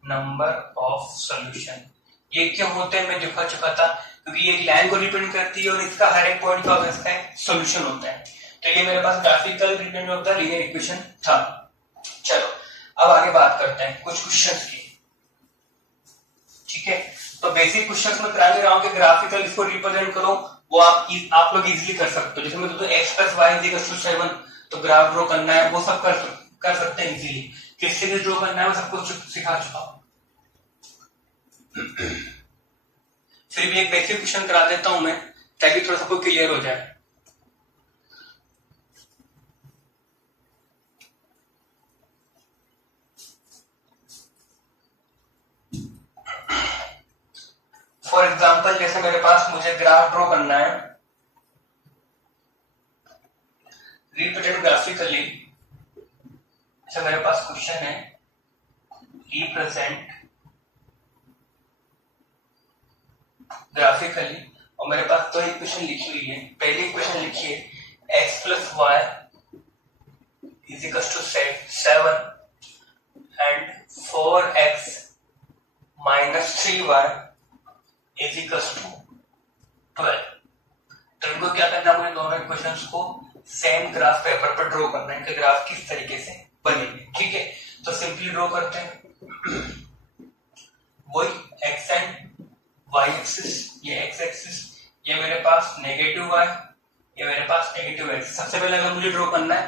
number of solution. ये क्यों होते हैं मैं दिखा चुका था, क्योंकि ये लाइन को रिप्रेजेंट करती है और इसका हर एक पॉइंट का इसका सॉल्यूशन होता है। तो ये मेरे पास graphical representation of the linear equation था। चलो अब आगे बात करते हैं कुछ क्वेश्चंस की। ठीक है, तो बेसिक क्वेश्चंस में करा रहा हूं कि ग्राफिकल इसको रिप्रेजेंट करो, वो आप लोग इजीली कर सकते हो। जैसे मैं तो x + y = 7 तो ग्राफ ड्रॉ करना है, वो सब कर सकते हैं इजीली। किससे भी ड्रॉ करना है वो सब कुछ सिखा चुका हूं। फिर भी एक बेसिक क्वेश्चन करा देता हूं मैं ताकि थोड़ा सा क्लियर हो जाए। फॉर एग्जाम्पल जैसे मेरे पास मुझे ग्राफ ड्रॉ करना है रिप्रेजेंट ग्राफिकली। जैसे मेरे पास क्वेश्चन है रिप्रेजेंट ग्राफिकली, और मेरे पास दो इक्वेशन लिखी हुई है। पहली इक्वेशन लिखिए x + y = 7 and 4x - 3y = 12। तो इनको क्या करना है, मुझे दोनों इक्वेशंस को सेम ग्राफ पेपर पर ड्रॉ करना है कि ग्राफ किस तरीके से बनेंगे। ठीक है, तो सिंपली ड्रॉ करते हैं। वही x एंड y एक्सिस, ये x एक्सिस, ये मेरे पास नेगेटिव y, ये मेरे पास नेगेटिव x। सबसे पहले अगर मुझे ड्रॉ करना है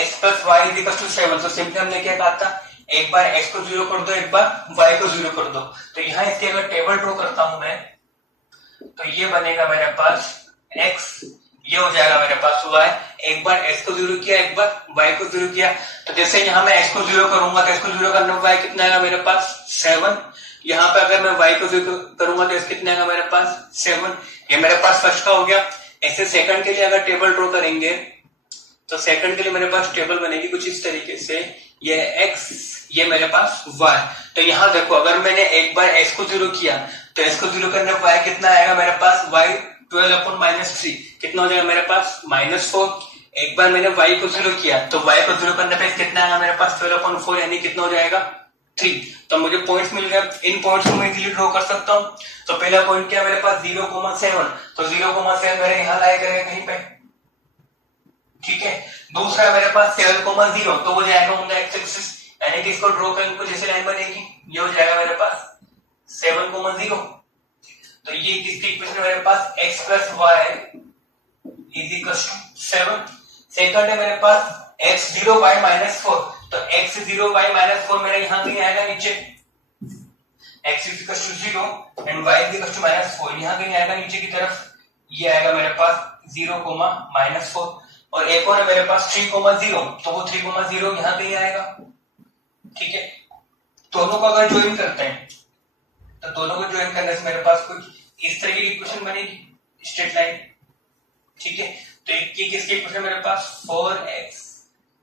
x + y = 7, तो सिंपली हमने क्या कहा था, एक बार x को 0 कर दो, एक बार y को 0 कर दो। तो यहाँ इसकी अगर टेबल ड्रॉ करता हूं मैं, तो ये बनेगा मेरे पास x, ये हो जाएगा मेरे पास y। एक बार x को 0 किया, एक बार y को 0 किया। तो जैसे यहाँ मैं x को 0 करूंगा तो x को 0 करने पर y कितना आएगा मेरे पास 7। यहाँ पे अगर मैं y को 0 करूंगा तो x कितना आएगा मेरे पास 7। ये मेरे पास फर्स्ट का हो गया। ऐसे सेकंड के लिए अगर टेबल ड्रॉ करेंगे तो सेकंड के लिए मेरे पास टेबल बनेगी कुछ इस तरीके से, ये x, ये मेरे पास y। तो यहाँ देखो अगर मैंने एक बार x को 0 किया तो x को 0 करने पर y कितना आएगा मेरे पास, y 12/-3 कितना हो जाएगा मेरे पास -4। एक बार मैंने y को 0 किया तो y को 0 करने पे कितना आएगा मेरे पास 12/4, यानी कितना हो जाएगा 3। तो मुझे पॉइंट्स मिल गए। इन पॉइंट्स को मैं इजीली ड्रॉ कर सकता हूं। तो पहला पॉइंट क्या मेरे पास 0,7, तो 0,7 मेरे यहाँ लाया करेगा कहीं पे। ठीक है, दूसरा मेरे पास 7,0, तो वो जाएगा ऑन द एक्स एक्सिस, यानी कि इसको ड्रॉ करने को जैसे लाइन बनेगी ये हो जाएगा मेरे पास 7,0। तो ये किसकी इक्वेशन मेरे पास x + y = 7। सेकंड है मेरे पास x 0 y -4, तो x 0 y -4 मेरा यहाँ कहीं आएगा नीचे, x = 0 and y = -4, यहाँ कहीं आएगा नीचे की तरफ। ये आएगा मेरे पास 0, -4। और एक और है मेरे पास 3,0, तो वो 3,0 यहाँ कहीं आएगा। ठीक है, दोनों को अगर ज्वाइन करते हैं तो दोनों को ज्वाइन करने से मेरे पास कुछ इस तरह की इक्वेशन बनेगी, स्ट्रेट लाइन। ठीक है, तो ये किसकी इक्वेशन मेरे पास 4x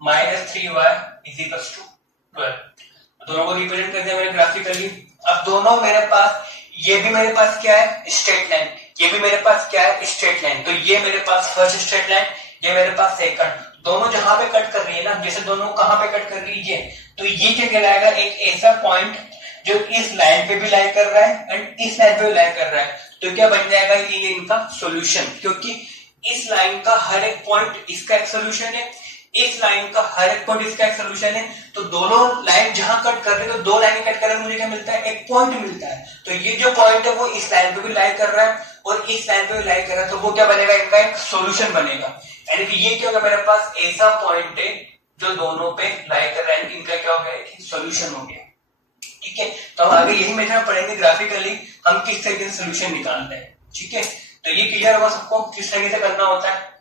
- 3y = 12। दोनों को रिप्रेजेंट कर दिया मैंने ग्राफिकली। अब दोनों मेरे पास, ये भी मेरे पास क्या है स्ट्रेट लाइन, ये भी मेरे पास क्या है स्ट्रेट लाइन। तो ये मेरे पास फर्स्ट स्ट्रेट लाइन, ये मेरे पास सेकंड। दोनों जहां पे कट कर रही है ना, जैसे दोनों कहां पे कट कर रही है, तो ये क्या कहलाएगा, एक ऐसा पॉइंट जो इस लाइन पे भी लाइन कर रहा है एंड इस लाइन पे भी लाइन कर रहा है। तो क्या बन जाएगा ये इनका सॉल्यूशन, क्योंकि इस लाइन का हर एक पॉइंट इसका एक सॉल्यूशन है, इस लाइन का हर एक पॉइंट इसका एक सॉल्यूशन है। तो दोनों लाइन जहां कट कर रहे हैं, तो दो लाइन कट कर रहे हैं, मुझे क्या मिलता है, एक पॉइंट मिलता है। तो ये जो पॉइंट है वो इस लाइन पे भी लाइन कर रहा है और इस लाइन पे भी लाइन कर रहा है, तो वो क्या बनेगा, इनका एक सॉल्यूशन बनेगा। यानी कि ये क्या होगा, मेरे पास ऐसा पॉइंट है जो दोनों पे लाइन कर रहा है, इनका क्या हो गया, सॉल्यूशन हो गया। ठीक है, तो हम आगे यही मेथड पढ़ेंगे ग्राफिकली हम किस तरीके से सॉल्यूशन निकालते हैं। ठीक है, तो ये क्लियर होगा सबको किस तरीके से करना होता है।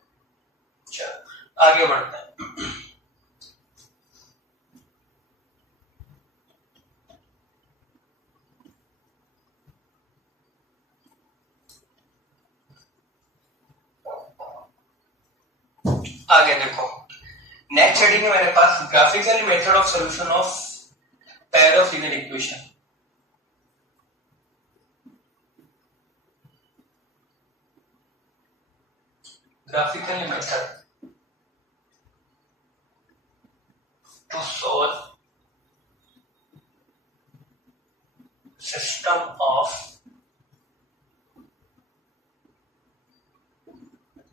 चलो आगे बढ़ते हैं। आगे देखो, नेक्स्ट हेडिंग है मेरे पास graphical method of solution of pair of linear equation. Graphical method to solve system of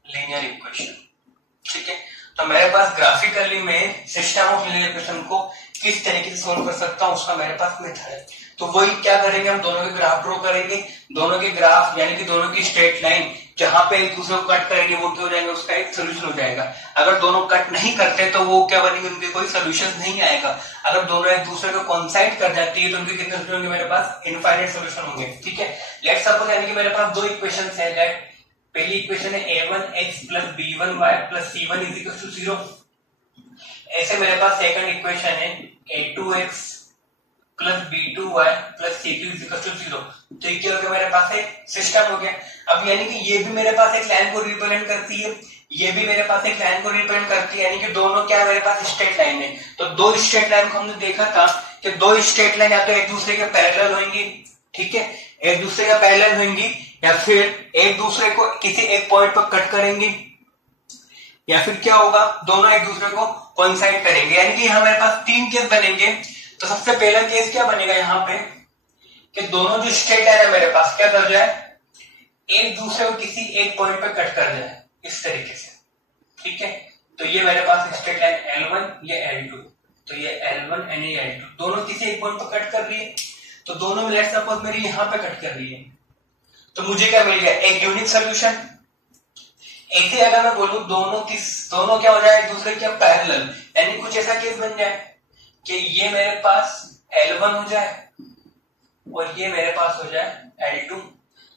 linear equation। ठीक है, तो मेरे पास ग्राफिकली में सिस्टम ऑफ लीनियर इक्वेशन को किस तरीके से सोल्व कर सकता हूं उसका मेरे पास मेथड है। तो वही क्या करेंगे, हम दोनों के ग्राफ ड्रॉ करेंगे, दोनों के ग्राफ यानी कि दोनों की स्ट्रेट लाइन जहां पे एक दूसरे को कट करेंगे वो क्या हो जाएगा, उसका एक सोल्यूशन हो जाएगा। अगर दोनों कट नहीं करते तो वो क्या बनेंगे, उनके कोई सोल्यूशन नहीं आएगा। अगर दोनों एक दूसरे को कोइंसाइड कर जाती है तो उनके कितने सोल्यूशन होंगे, मेरे पास इनफाइनाइट सोल्यूशन होंगे। ठीक है, लेट्स सपोज यानी कि मेरे पास दो इक्वेशंस है। दैट पहली इक्वेशन है a1x + b1y + c1 = 0। ऐसे मेरे पास सेकंड इक्वेशन है a2x + b2y + c2 = 0। तो ये क्या हो गया, मेरे पास एक सिस्टम हो गया। अब यानी कि ये भी मेरे पास एक लाइन को रिप्रेजेंट करती है, ये भी मेरे पास एक लाइन को रिप्रेजेंट करती है, यानी कि दोनों क्या मेरे पास स्ट्रेट लाइन है। तो दो स्ट्रेट लाइन को हमने देखा था कि दो स्ट्रेट लाइन या तो एक दूसरे के पैरेलल होंगी, ठीक है, एक दूसरे के पैरेलल होंगी, या फिर एक दूसरे को किसी एक पॉइंट पर कट करेंगी, या फिर क्या होगा, दोनों एक दूसरे को कोइंसाइड करेंगे। यानी कि यहाँ मेरे पास तीन केस बनेंगे। तो सबसे पहला केस क्या बनेगा यहाँ पे कि दोनों जो स्ट्रेट लाइन है मेरे पास क्या कर जाए, एक दूसरे को किसी एक पॉइंट पे कट कर जाए इस तरीके से। ठीक है, तो ये मेरे पास स्ट्रेट लाइन L1 ये L2, तो ये L1 और ये L2 दोनों किसी एक पॉइंट पे कट कर रही है। तो दोनों में लेट्स सपोज मेरी यहाँ पे कट कर रही है, तो मुझे क्या मिल गया, एक यूनिक सोल्यूशन। ऐसे अगर मैं बोलूं दोनों क्या हो जाए, एक दूसरे के पैरेलल, यानी कुछ ऐसा केस बन जाए कि ये मेरे पास L1 हो जाए और ये मेरे पास हो जाए L2।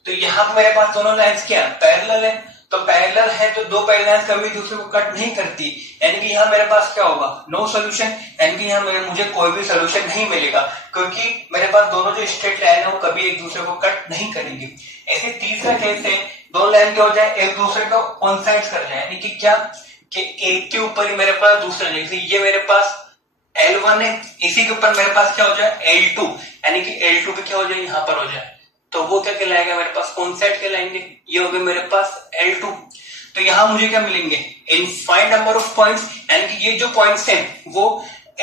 तो यहाँ पे मेरे पास दोनों लाइंस क्या पैरेलल है, तो पैरेलल है तो दो पैरेलल लाइंस कभी दूसरे को कट नहीं करती, यानी कि यहाँ मेरे पास क्या होगा, नो सोल्यूशन। यानी कि यहाँ मुझे कोई भी सोल्यूशन नहीं मिलेगा, क्योंकि मेरे पास दोनों जो स्ट्रेट लाइन है वो कभी एक दूसरे को कट नहीं करेंगे। ऐसे तीसरा केस है, दो लाइन क्या हो जाए, एक दूसरे को कोइंसाइड कर जाए, यानी कि क्या कि एक के ऊपर ही मेरे पास दूसरा, जैसे ये मेरे पास L1 है, इसी के ऊपर मेरे पास क्या हो जाए L2, यानी कि L2 पे क्या हो जाए, यहाँ पर हो जाए, तो वो क्या कहलाएगा, मेरे पास कोइंसाइड कहलाएंगे। ये हो गए मेरे पास L2। तो यहाँ मुझे क्या मिलेंगे, इनफाइनाइट नंबर ऑफ पॉइंट्स, यानी कि ये जो पॉइंट्स हैं वो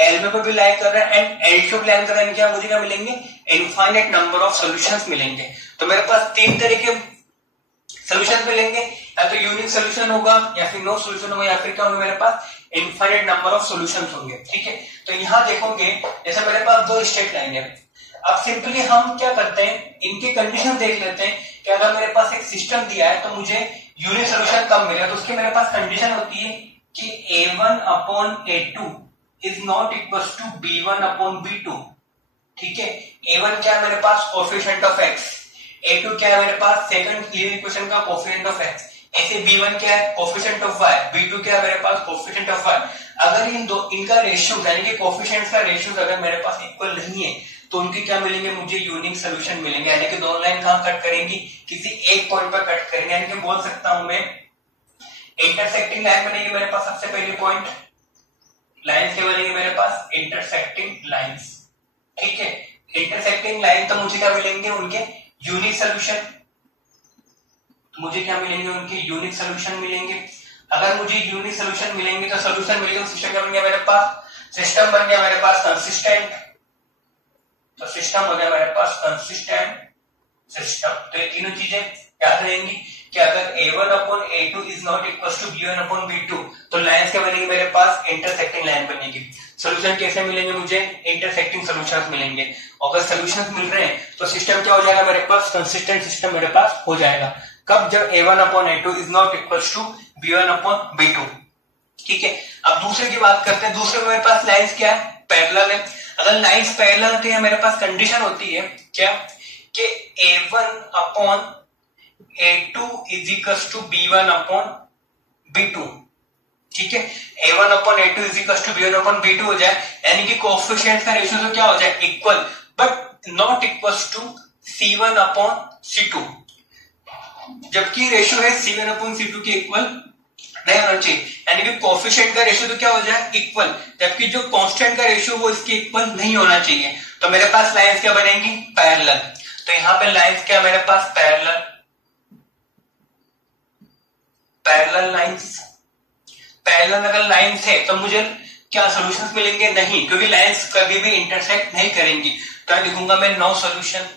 L1 पे भी लाइन कर रहे हैं एंड L2 पे लाइन कर रहे हैं, क्या मुझे क्या मिलेंगे, इनफाइनाइट नंबर ऑफ सॉल्यूशंस मिलेंगे। तो मेरे पास तीन तरह के सोल्यूशन मिलेंगे, या तो यूनिक सोल्यूशन होगा, या फिर नो सोल्यूशन होगा, या फिर क्या होगा, मेरे पास इनफाइनाइट नंबर ऑफ सॉल्यूशंस होंगे। ठीक है, तो यहाँ देखोगे जैसे मेरे पास दो स्ट्रेट लाइन है। अब सिंपली हम क्या करते हैं, इनके कंडीशन देख लेते हैं कि अगर मेरे पास एक सिस्टम दिया है तो मुझे यूनिक सोल्यूशन कब मिलेगा। तो उसकी मेरे पास कंडीशन होती है कि A1/A2 is not equal to B1/B2। ठीक है, A1 क्या है मेरे पास, कोएफिशिएंट ऑफ x, A2 क्या है मेरे पास, सेकंड लीनियर इक्वेशन का कोएफिशिएंट ऑफ x, ऐसे B1 क्या है, कोएफिशिएंट ऑफ y, B2 क्या है मेरे पास, कोएफिशिएंट ऑफ y। अगर इनका रेशियो यानी कि कोएफिशिएंट्स का रेशियो अगर मेरे पास इक्वल नहीं है तो उनके क्या मिलेंगे, मुझे यूनिक सोल्यूशन मिलेंगे। यानी कि दोनों लाइन कहां कट करेंगी, किसी एक पॉइंट पर कट करेंगे। यानी कि बोल सकता हूं मैं इंटरसेक्टिंग लाइन बनेगी मेरे पास, सबसे पहले पॉइंट लाइन के बनेंगे मेरे पास इंटरसेक्टिंग लाइंस। ठीक है, इंटरसेक्टिंग लाइन तो मुझे क्या मिलेंगे, उनके यूनिक सोल्यूशन, मुझे क्या मिलेंगे, उनके यूनिक सोल्यूशन मिलेंगे। अगर मुझे यूनिक सोल्यूशन मिलेंगे तो सोल्यूशन मिलेगा, सिस्टम क्या बन गया मेरे पास, सिस्टम बन गया मेरे पास कंसिस्टेंट। तो सिस्टम हो गया मेरे पास कंसिस्टेंट सिस्टम। तो ये तीनों चीजें याद रहेंगी कि अगर A1/A2 is not equal to B1/B2 तो लाइंस क्या बनेगी मेरे पास, इंटरसेक्टिंग लाइन बनेगी। सोल्यूशन कैसे मिलेंगे, मुझे इंटरसेक्टिंग सोल्यूशंस मिलेंगे। अगर सोल्यूशंस मिल रहे हैं तो सिस्टम क्या हो जाएगा मेरे पास, कंसिस्टेंट सिस्टम मेरे पास हो जाएगा। कब, जब A1/A2 is not equal to B1/B2। ठीक है, अब दूसरे की बात करते हैं। दूसरे में मेरे पास लाइंस क्या है, पैरेलल है। अगर लाइंस पैरेलल होती है मेरे पास कंडीशन होती है क्या कि A1/A2 is equal to B1/B2। ठीक है, A1/A2 is equal to B1/B2 हो जाए, यानी कि कोएफिशिएंट्स का रेशियो तो क्या हो जाए, equal, but not equal to C1/C2। जबकि रेशियो है C1/C2 के इक्वल नहीं होना चाहिए, यानी कि कोफिशिएंट का रेशियो तो क्या हो जाए इक्वल, जबकि जो कांस्टेंट का रेशियो वो इसके इक्वल नहीं होना चाहिए। तो मेरे पास लाइंस क्या बनेंगी पैरेलल, तो यहाँ पे लाइंस क्या मेरे पास पैरेलल, पैरेलल लाइंस, पैरेलल अगर लाइंस है तो मुझे क्या सॉल्यूशंस मिलेंगे, नहीं, क्योंकि लाइंस कभी भी इंटरसेक्ट नहीं करेंगी। तो लिखूंगा मैं नो सॉल्यूशन।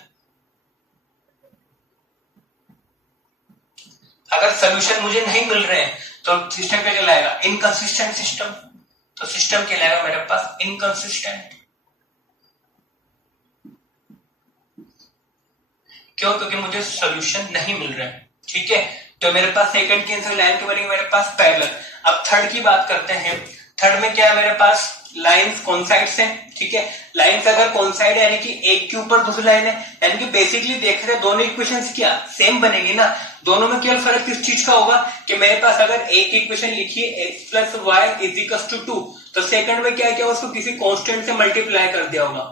अगर सॉल्यूशन मुझे नहीं मिल रहे हैं तो सिस्टम क्या कहलाएगा इनकंसिस्टेंट सिस्टम, तो सिस्टम कहलाएगा मेरे पास इनकंसिस्टेंट। क्यों, क्योंकि मुझे सॉल्यूशन नहीं मिल रहा है। ठीक है, तो मेरे पास सेकंड की आंसर लाइन के बनेगी मेरे पास पैरेलल। अब थर्ड की बात करते हैं। थर्ड में क्या है मेरे पास लाइंस कॉन्साइड्स हैं। ठीक है, लाइंस अगर कॉन्साइड है यानी कि एक के ऊपर दूसरी लाइन है, यानी कि बेसिकली देख रहे हैं दोनों इक्वेशंस क्या सेम बनेगी ना। दोनों में केवल फर्क किस चीज का होगा कि मेरे पास अगर एक इक्वेशन लिखिए x plus Y is equal to 2, तो सेकंड में क्या है, क्या उसको किसी कांस्टेंट से मल्टीप्लाई कर दिया होगा।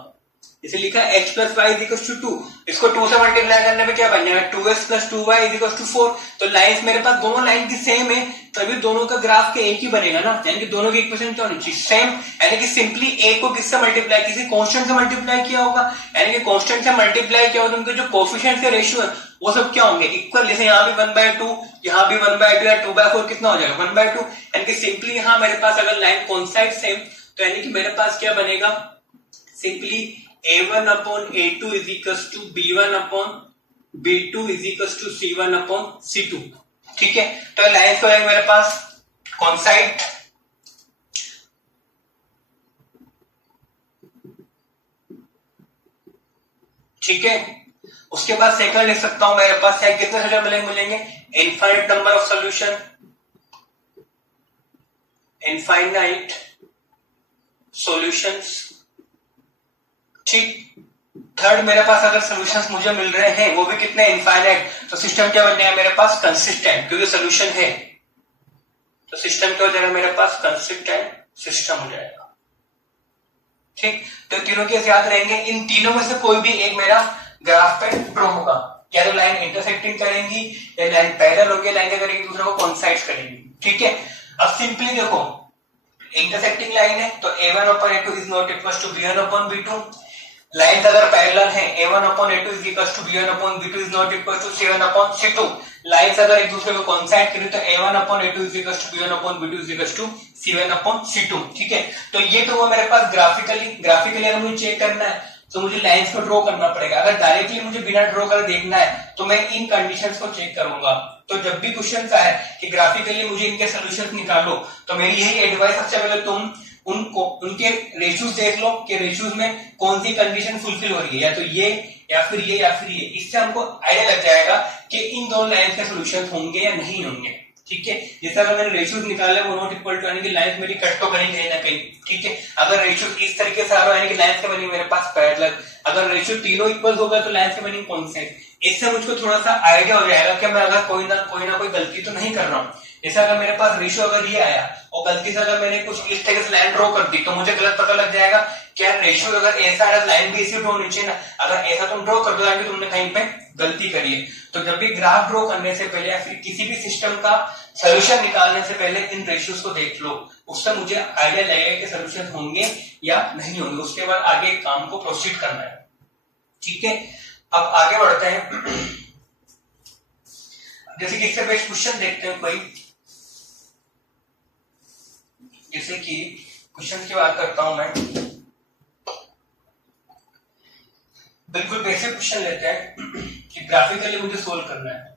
इसे लिखा है x plus Y is equal to 2, इसको 2 से मल्टीप्लाई करने में क्या बन जाएगा 2x plus 2y is equal to 4। तो लाइंस मेरे पास दोनों लाइन की सेम है, तभी दोनों का ग्राफ के एक ही बनेगा ना, यानी कि दोनों की इक्वेशन क्या होनी चाहिए सेम। यानी कि सिंपली एक को किससे मल्टीप्लाई, किसी कांस्टेंट से मल्टीप्लाई किया होगा, यानी कि कांस्टेंट से मल्टीप्लाई किया होगा तो उनके जो कोफिशिएंट के रेशियो है वो सब क्या होंगे इक्वल। जैसे यहाँ भी 1/2, यहाँ भी 1/2 या 2/4 कितना हो जाएगा 1/2। यानी कि सिंपली यहाँ मेरे पास अगर लाइन कॉन्साइड सेम, तो यानी कि मेरे पास क्या बनेगा simply a1 upon a2 is equal to b1 upon b2 is equal to c1 upon c2। ठीक है, तो लाइन को है मेरे पास कॉन्साइड, ठीक है। उसके बाद सेकंड लिख सकता हूं मेरे पास है कितने सॉल्यूशन मिलेंगे infinite number of solution, infinite solutions. ठीक, थर्ड मेरे पास अगर सॉल्यूशंस मुझे मिल रहे हैं वो भी कितने इनफाइनाइट, तो सिस्टम क्या बन जाएगा मेरे पास कंसिस्टेंट, क्योंकि सॉल्यूशन है तो सिस्टम क्या हो जाएगा मेरे पास कंसिस्टेंट सिस्टम हो जाएगा। ठीक, तो तीनों केस याद रहेंगे। इन तीनों में से कोई भी एक मेरा ग्राफ पे ड्रॉ होगा, या तो लाइन इंटरसेक्टिंग करेंगी या लाइन पैरेलल होगी, लाइन क्या करेंगी दूसरे को कोइंसाइड करेंगी। ठीक है, अब सिंपली देखो इंटरसेक्टिंग लाइन है तो a1 upon a2 is not equal to b1 upon b2। Line अगर पैरेलल है a1 upon a2 is equal to b1 upon b2 is not equal to c1 upon c2। Lines अगर एक दूसरे को coincide करें तो a1 upon a2 is equal to b1 upon b2 is equal to c1 upon c2। ठीक है, तो ये तो वो मेरे पास ग्राफिकली अगर मुझे चेक करना है तो मुझे लाइंस को ड्रॉ करना पड़ेगा। अगर डायरेक्टली मुझे बिना ड्रॉ कर देखना है तो मैं इन कंडीशंस को चेक करूंगा। तो जब भी क्वेश्चन का है कि ग्राफिकली मुझे इनके सॉल्यूशंस निकालो, तो मेरी यही एडवाइस सबसे पहले तुम उनके रेशियोज देख लो कि रेशियोज में कौन सी कंडीशन फुलफिल हो रही है, या तो ये या फिर ये या फिर ये। इससे हमको आइडिया लग जाएगा कि इन दोनों लाइंस के सॉल्यूशन होंगे या नहीं होंगे। ठीक है, जैसे अगर मैंने रेशियोज निकाले वो नॉट इक्वल टू, यानी कि लाइंस मेरी कट तो करेंगे कहीं ना कहीं। ठीक है, अगर रेशियो इस तरीके से आ रहा है यानी कि लाइंस के बनेंगे मेरे पास पैरेलल, अगर रेशियो तीनों इक्वल हो गए तो लाइंस के बनेंगे कॉन्साइड। इससे मुझको थोड़ा सा आइडिया हो जाएगा कि मैं अगर कोई ना कोई गलती तो नहीं कर रहा हूँ। जैसे अगर मेरे पास रेशियो अगर ये आया और गलती से अगर मैंने कुछ इस तरीके से लाइन ड्रॉ कर दी तो मुझे गलत पता लग जाएगा क्या रेशियो अगर ऐसा है लाइन भी इसी ड्रॉ होनी चाहिए ना। अगर ऐसा तुम ड्रॉ कर दो यानी तुमने कहीं पे गलती करी है। तो जब भी ग्राफ ड्रॉ करने से पहले या फिर किसी भी सिस्टम का सोल्यूशन निकालने से पहले इन रेशियोज को देख लो, उससे मुझे आइडिया लगेगा कि सोल्यूशन होंगे या नहीं होंगे। उसके बाद आगे काम को प्रोसीड करना है। ठीक है, अब आगे बढ़ते हैं। जैसे कि इससे बेस्ट क्वेश्चन देखते हैं कोई, जैसे कि क्वेश्चन की बात करता हूं मैं, बिल्कुल बेसिक क्वेश्चन लेते हैं कि ग्राफिकली मुझे सोल्व करना है।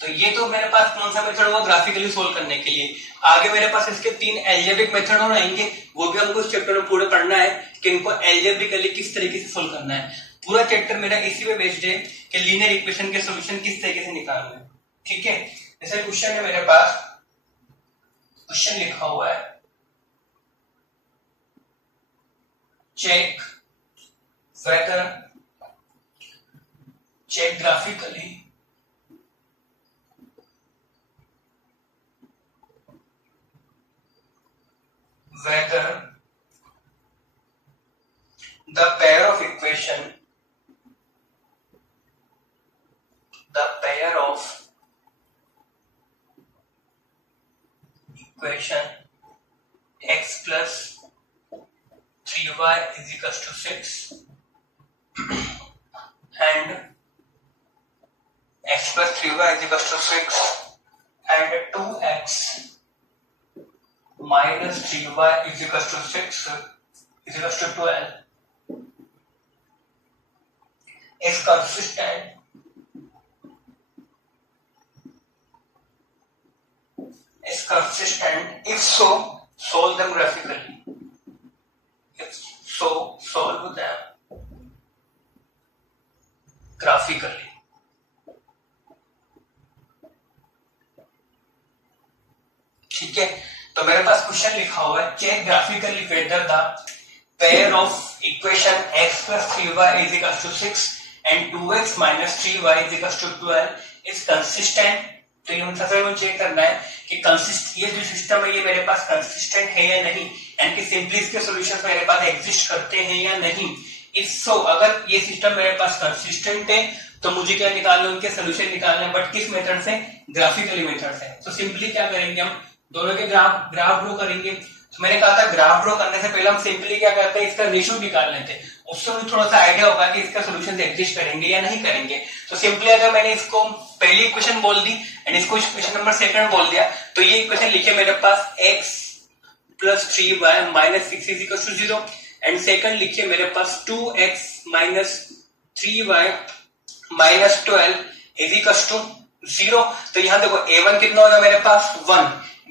तो ये तो मेरे पास कौन सा मेथड होगा ग्राफिकली सोल्व करने के लिए। आगे मेरे पास इसके 3 एल्जेब्रिक मेथड हो आएंगे, वो भी हमको इस चैप्टर में पूरा करना है कि इनको एल्जेब्रिकली किस तरीके से सोल्व करना है। पूरा चैप्टर मेरा इसी पे बेस्ड है कि लीनियर इक्वेशन के सॉल्यूशन किस तरीके से निकालना है। ठीक है, जैसे क्वेश्चन है मेरे पास, क्वेश्चन लिखा हुआ है check graphically whether the pair of equation equals to 6 and x plus 3y is equals to 6 and 2x minus 3y is equals to 6 is equals to 12 is consistent if so solve them graphically. If so solve them graphically. ठीक है, तो मेरे पास question लिखा हुआ है check graphically whether the pair of equation x plus 3y is equals to 6 and 2x minus 3y is equals to 12 is consistent. तो ये सबसे पहले चेक करना है कि ये जो सिस्टम है ये मेरे पास कंसिस्टेंट है या नहीं, एंड कि सिंपली इसके सॉल्यूशंस मेरे पास एग्जिस्ट करते हैं या नहीं. इफ सो अगर ये सिस्टम मेरे पास कंसिस्टेंट है तो मुझे क्या निकालना है, उनके सॉल्यूशन निकालना है, बट किस मेथड से, ग्राफिकली मेथड से. तो सिंपली क्या करेंगे, हम दोनों के ग्राफ ड्रॉ करेंगे. तो मैंने कहा था ग्राफ ड्रॉ करने से पहले हम सिंपली क्या करते हैं, इसका रेशियो निकाल लेते हैं, उससे मुझे थोड़ा सा आइडिया होगा कि इसका सॉल्यूशन एग्जिस्ट करेंगे या नहीं करेंगे. तो सिंपली अगर मैंने इसको पहली इक्वेशन बोल दी एंड इसको इक्वेशन नंबर सेकंड बोल दिया, तो ये इक्वेशन लिखे मेरे पास x plus 3y minus 6 is equals to 0 and second लिखिए मेरे पास 2x minus 3y minus 12 is equals to 0. तो यहाँ देखो a1 कितना होगा मेरे पास 1,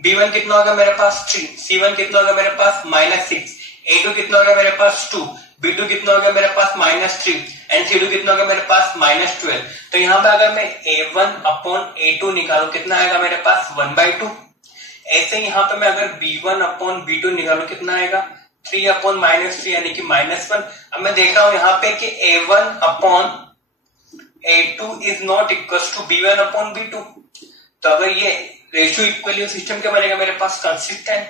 b1 कितना होगा मेरे पास 3, c1 कितना होगा मेरे पास -6, a2 कितना होगा मेरे पास 2, b2 कितना होगा मेरे पास -3 एंड c2 कितना होगा मेरे पास -12. तो यहाँ पे अगर मैं a1 अपॉन a2 निकालू कितना आएगा मेरे पास 1/2. ऐसे यहाँ पे मैं अगर b1 अपॉन b2 निकालू कितना आएगा 3 अपॉन -3 यानी कि -1. अब मैं देख रहा हूं यहाँ पे कि a1 upon a2 is not equal to b1 upon b2. तो अगर ये रेशियो इक्वली सिस्टम क्या बनेगा मेरे पास कंसिस्टेंट,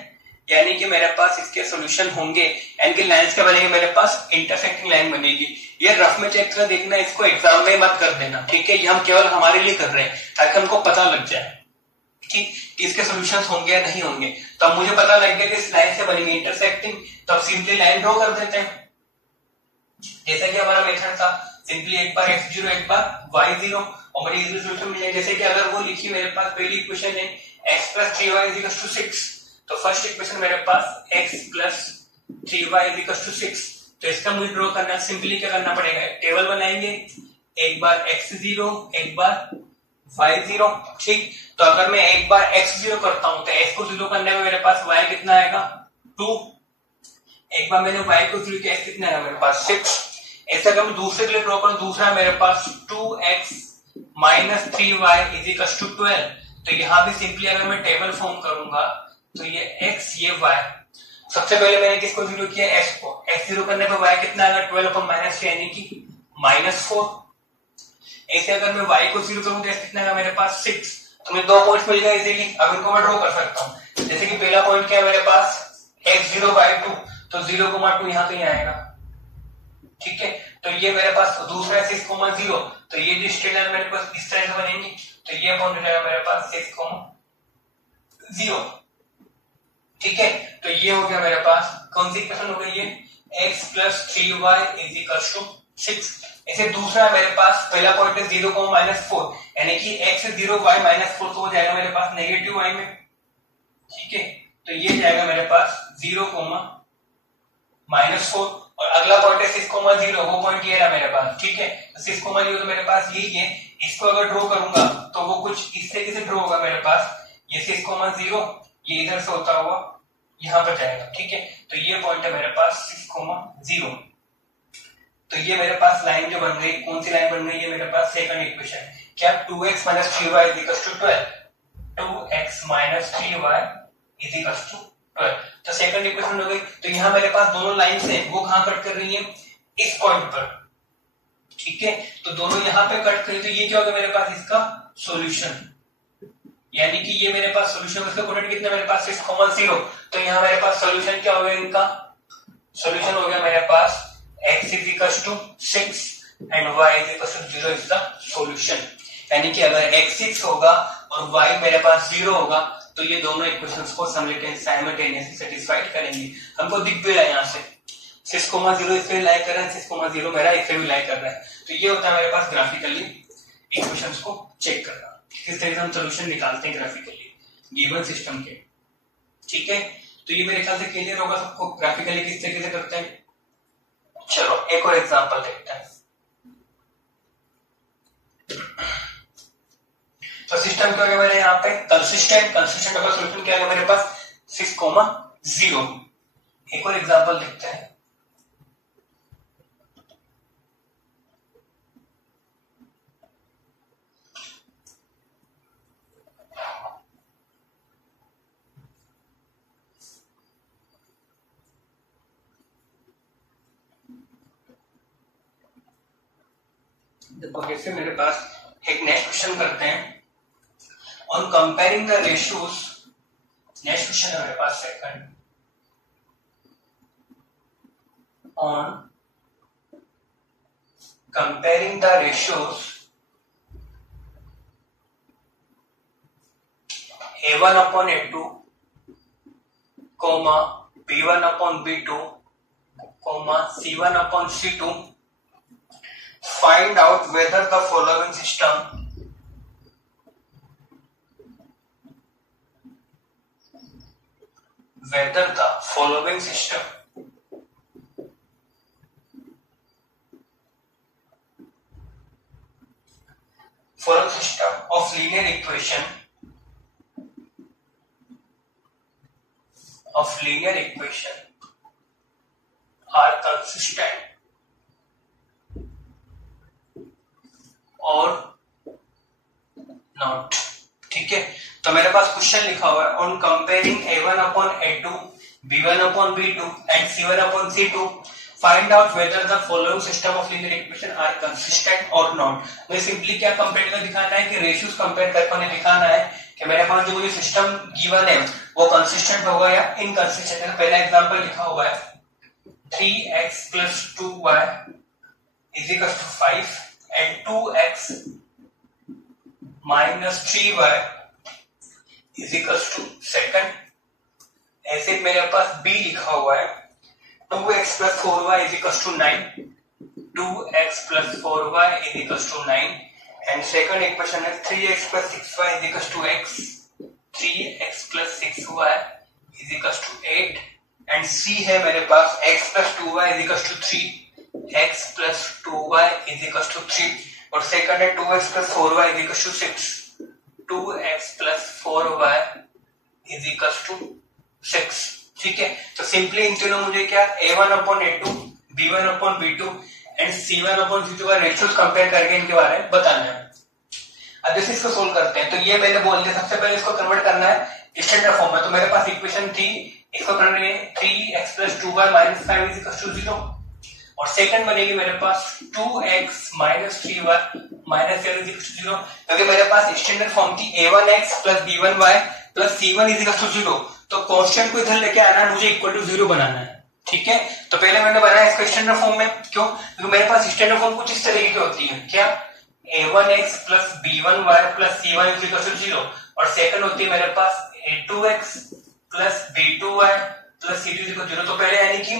यानी कि मेरे पास इसके सॉल्यूशन होंगे एंड के लाइंस क्या बनेंगे मेरे पास इंटरसेक्टिंग लाइन बनेगी. ये रफ में चेक कर देखना, इसको एग्जाम में मत कर देना, ठीक है. ये हम केवल हमारे लिए कर रहे हैं ताकि हमको पता लग जाए कि इसके सॉल्यूशंस होंगे या नहीं होंगे. तो अब मुझे पता लग गया कि इस लाइन से बनेंगे इंटरसेक्टिंग, तो अब सिंपली लाइन ड्रॉ कर देते हैं जैसा कि हमारा मेथड था. सिंपली एक बार x0 एक बार y0 और मुझे इजीली सॉल्यूशन मिल जाएगा. जैसे कि अगर वो लिखी मेरे पास पहली इक्वेशन है x plus 3y is equals to 6, तो फर्स्ट इक्वेशन मेरे पास x plus 3y is equals to 6. तो इसका मुझे ड्रॉ करना, सिंपली क्या करना पड़ेगा, टेबल बनाएंगे, एक बार x0 एक बार y0. ठीक, तो अगर मैं एक बार x0 करता हूं तो x को 0 करने में मेरे पास y कितना आएगा 2, एक बार मैंने y को 0 किया x कितना आएगा मेरे पास 6. ऐसा अगर मैं दूसरे के लिए ड्रॉ करूं, दूसरा मेरे पास 2x minus 3y is equals to 12. तो यहाँ भी सिंपली अगर मैं टेबल फॉर्म करूंगा तो ये x ये y, सबसे पहले मैंने किसको 0 किया x को, x 0 करने पर y कितना आएगा 12 अपॉन -3 यानी कि -4. ऐसे अगर मैं y को 0 करूं तो x कितना आएगा मेरे पास 6. तो मुझे 2 पॉइंट्स मिल गए इजीली. अब इनको मैं ड्रॉ कर सकता हूं. जैसे कि पहला पॉइंट क्या है मेरे पास x0 by 2, तो 0,2 यहाँ कहीं आएगा, ठीक है. तो ये मेरे पास दूसरा है 6,0, तो ये जो स्ट्रेट लाइन मेरे पास इस तरह से बनेंगी, तो ये पॉइंट रहेगा मेरे पास 6,0, ठीक है. तो ये हो गया मेरे पास कौन सी इक्वेशन हो गई, ये x plus 3y is equals to 6. ऐसे दूसरा मेरे पास पहला पॉइंट है 0,-4 यानी कि x 0 y -4 तो हो जाएगा मेरे पास नेगेटिव y में, ठीक है. तो ये जाएगा मेरे पास 0,-4 और अगला पॉइंट है 6,0, वो पॉइंट ये रहा मेरे पास, ठीक है. 6,0 तो मेरे पास यही है. इसको अगर ड्रॉ करूंगा तो वो कुछ इस तरीके से ड्रॉ होगा मेरे पास, ये 6,0 ये इधर से होता हुआ यहां पर जाएगा, ठीक है. तो ये पॉइंट है मेरे पास 6,0. तो ये मेरे पास लाइन जो बन गई, कौन सी लाइन बन गई, ये मेरे पास सेकंड इक्वेशन क्या 2x minus 3y is equals to 12. 2x minus 3y is equals to 12. तो सेकंड इक्वेशन हो गई. तो यहाँ मेरे पास दोनों लाइन है वो कहां कट कर रही है, इस पॉइंट पर, ठीक है. तो दोनों यहाँ पे कट करी, तो ये क्या होगा मेरे पास इसका सॉल्यूशन, यानी कि ये मेरे पास सॉल्यूशन, इसका कोऑर्डिनेट कितना मेरे पास 6,0. तो यहाँ मेरे पास सॉल्यूशन क्या हो गया, इनका सॉल्यूशन हो गया मेरे पास x is equals to 6 and y is equals to 0 is the solution. यानी कि अगर x 6 होगा और y मेरे पास 0 होगा तो ये दोनों इक्वेशंस को साइमल्टेनियसली सेटिस्फाइड करेंगे. हमको दिख भी रहा है यहाँ से. 6,0 इससे लाई कर रहा है, 6,0 मेरा इससे भी लाई कर रहा है। तो ये होता है मेरे पास ग्राफिकली इक्वेशंस को चेक करना, किस तरीके से हम सोल्यूशन निकालते हैं ग्राफिकली गिवन सिस्टम के। ठीक है, तो ये मेरे ख्याल से क्लियर होगा सबको ग्राफिकली किस तरीके से करते हैं। चलो एक और एग्जांपल देखते हैं। तो सिस्टम क्या है मेरे यहाँ पे कंसिस्टेंट का सोल्यूशन क्या है मेरे पास 6,0। एक और एग्जांपल देखते हैं। देखो जैसे मेरे पास एक नेक्स्ट क्वेश्चन करते हैं on comparing the ratios. Next question है मेरे पास second, on comparing the ratios A1 upon A2, B1 upon B2, C1 upon C2. Find out whether the following system of linear equation are consistent और not. ठीक है, तो मेरे पास question लिखा हुआ है on comparing A1 upon A2, B1 upon B2 and C1 upon C2, find out whether the following system of linear equation are consistent or not। मुझे simply क्या कंपेयर कर दिखाना है कि रेशियोज कंपेयर करके उन्हें दिखाना है कि मेरे पास जो मुझे सिस्टम गिवन है वो कंसिस्टेंट होगा या इनकंसिस्टेंट है। पहला एग्जांपल लिखा हुआ है 3x plus 2y is equal to 5 and 2x minus 3y is equal to second। ऐसे मेरे पास b लिखा हुआ है 2x plus 4y is equal to 9, 2x plus 4y is equal to 9 and second equation है 3x plus 6y is equal to x, 3x plus 6y is equal to 8 and c है मेरे पास x plus 2y is equal to 3, x plus 2y is equal to 3 और second है 2x plus 4y is equal to 6, 2x plus 4y is equal to 6। ठीक है, तो simply in तीनों मुझे क्या A1 upon A2, B1 upon B2 and C1 upon C2 का ratios compare करके इनके बारे में बताना है। अब जैसे इसको सोल्व करते हैं तो ये मैंने बोल दिया सबसे पहले इसको कन्वर्ट करना है स्टैंडर्ड फॉर्म में। तो मेरे पास इक्वेशन थी, इसको करना है 3x plus 2y minus 5 is equal to 0 और सेकंड बनेगी मेरे पास 2x minus 3y minus 7 is equal to 0 क्योंकि मेरे पास स्टैंडर्ड फॉर्म थी A1x plus B1y plus C1 is equal to 0। तो कांस्टेंट को इधर लेके आना है, मुझे इक्वल टू 0 बनाना है। ठीक है, तो पहले मैंने बनाया इसको स्टैंडर्ड फॉर्म में। क्यों? क्योंकि मेरे पास स्टैंडर्ड फॉर्म कुछ इस तरीके की होती है, क्या A1x plus B1y plus C1 is equal to 0 और सेकंड होती है मेरे पास A2x plus B2y plus C2 is equal to 0। तो पहले यानी कि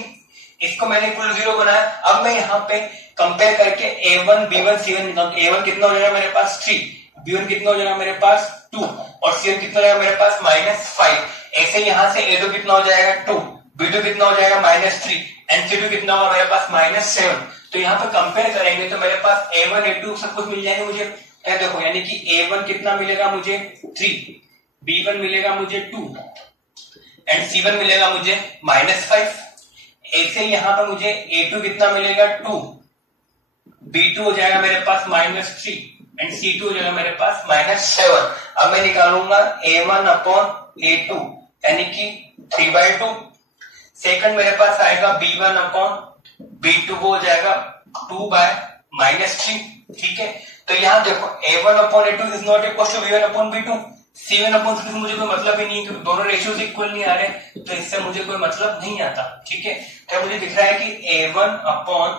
इसको मैंने इक्वल 0 बनाया। अब मैं यहाँ पे कंपेयर करके A1 B1 C1 A1 कितना हो जाएगा मेरे पास 3, B1 कितना हो जाएगा मेरे पास 2 और C1 कितना हो जाएगा मेरे पास -5। ऐसे यहाँ से A2 कितना हो जाएगा 2, B2 कितना हो जाएगा -3 एंड C2 कितना होगा मेरे पास -7। तो यहाँ पे कंपेयर करेंगे तो मेरे पास A1 A2 सब कुछ मिल जाएंगे मुझे। देखो यानी कि A1 कितना मिलेगा मुझे 3, B1 मिलेगा मुझे 2 एंड C1 मिलेगा मुझे -5। ऐसे यहाँ पे मुझे A2 कितना मिलेगा 2, B2 हो जाएगा मेरे पास -3 एंड C2 हो जाएगा मेरे पास -7। अब मैं निकालूंगा A1 upon A2 यानी कि 3/2। सेकंड मेरे पास आएगा B1 upon B2 वो हो जाएगा 2/-3। ठीक है, तो यहाँ देखो A1 upon A2 is not equal to B1 upon B2, C1 upon C2 से मुझे कोई मतलब ही नहीं है क्योंकि दोनों रेशियोज इक्वल नहीं आ रहे, तो इससे मुझे कोई मतलब नहीं आता। ठीक है, तो मुझे दिख रहा है कि A1 upon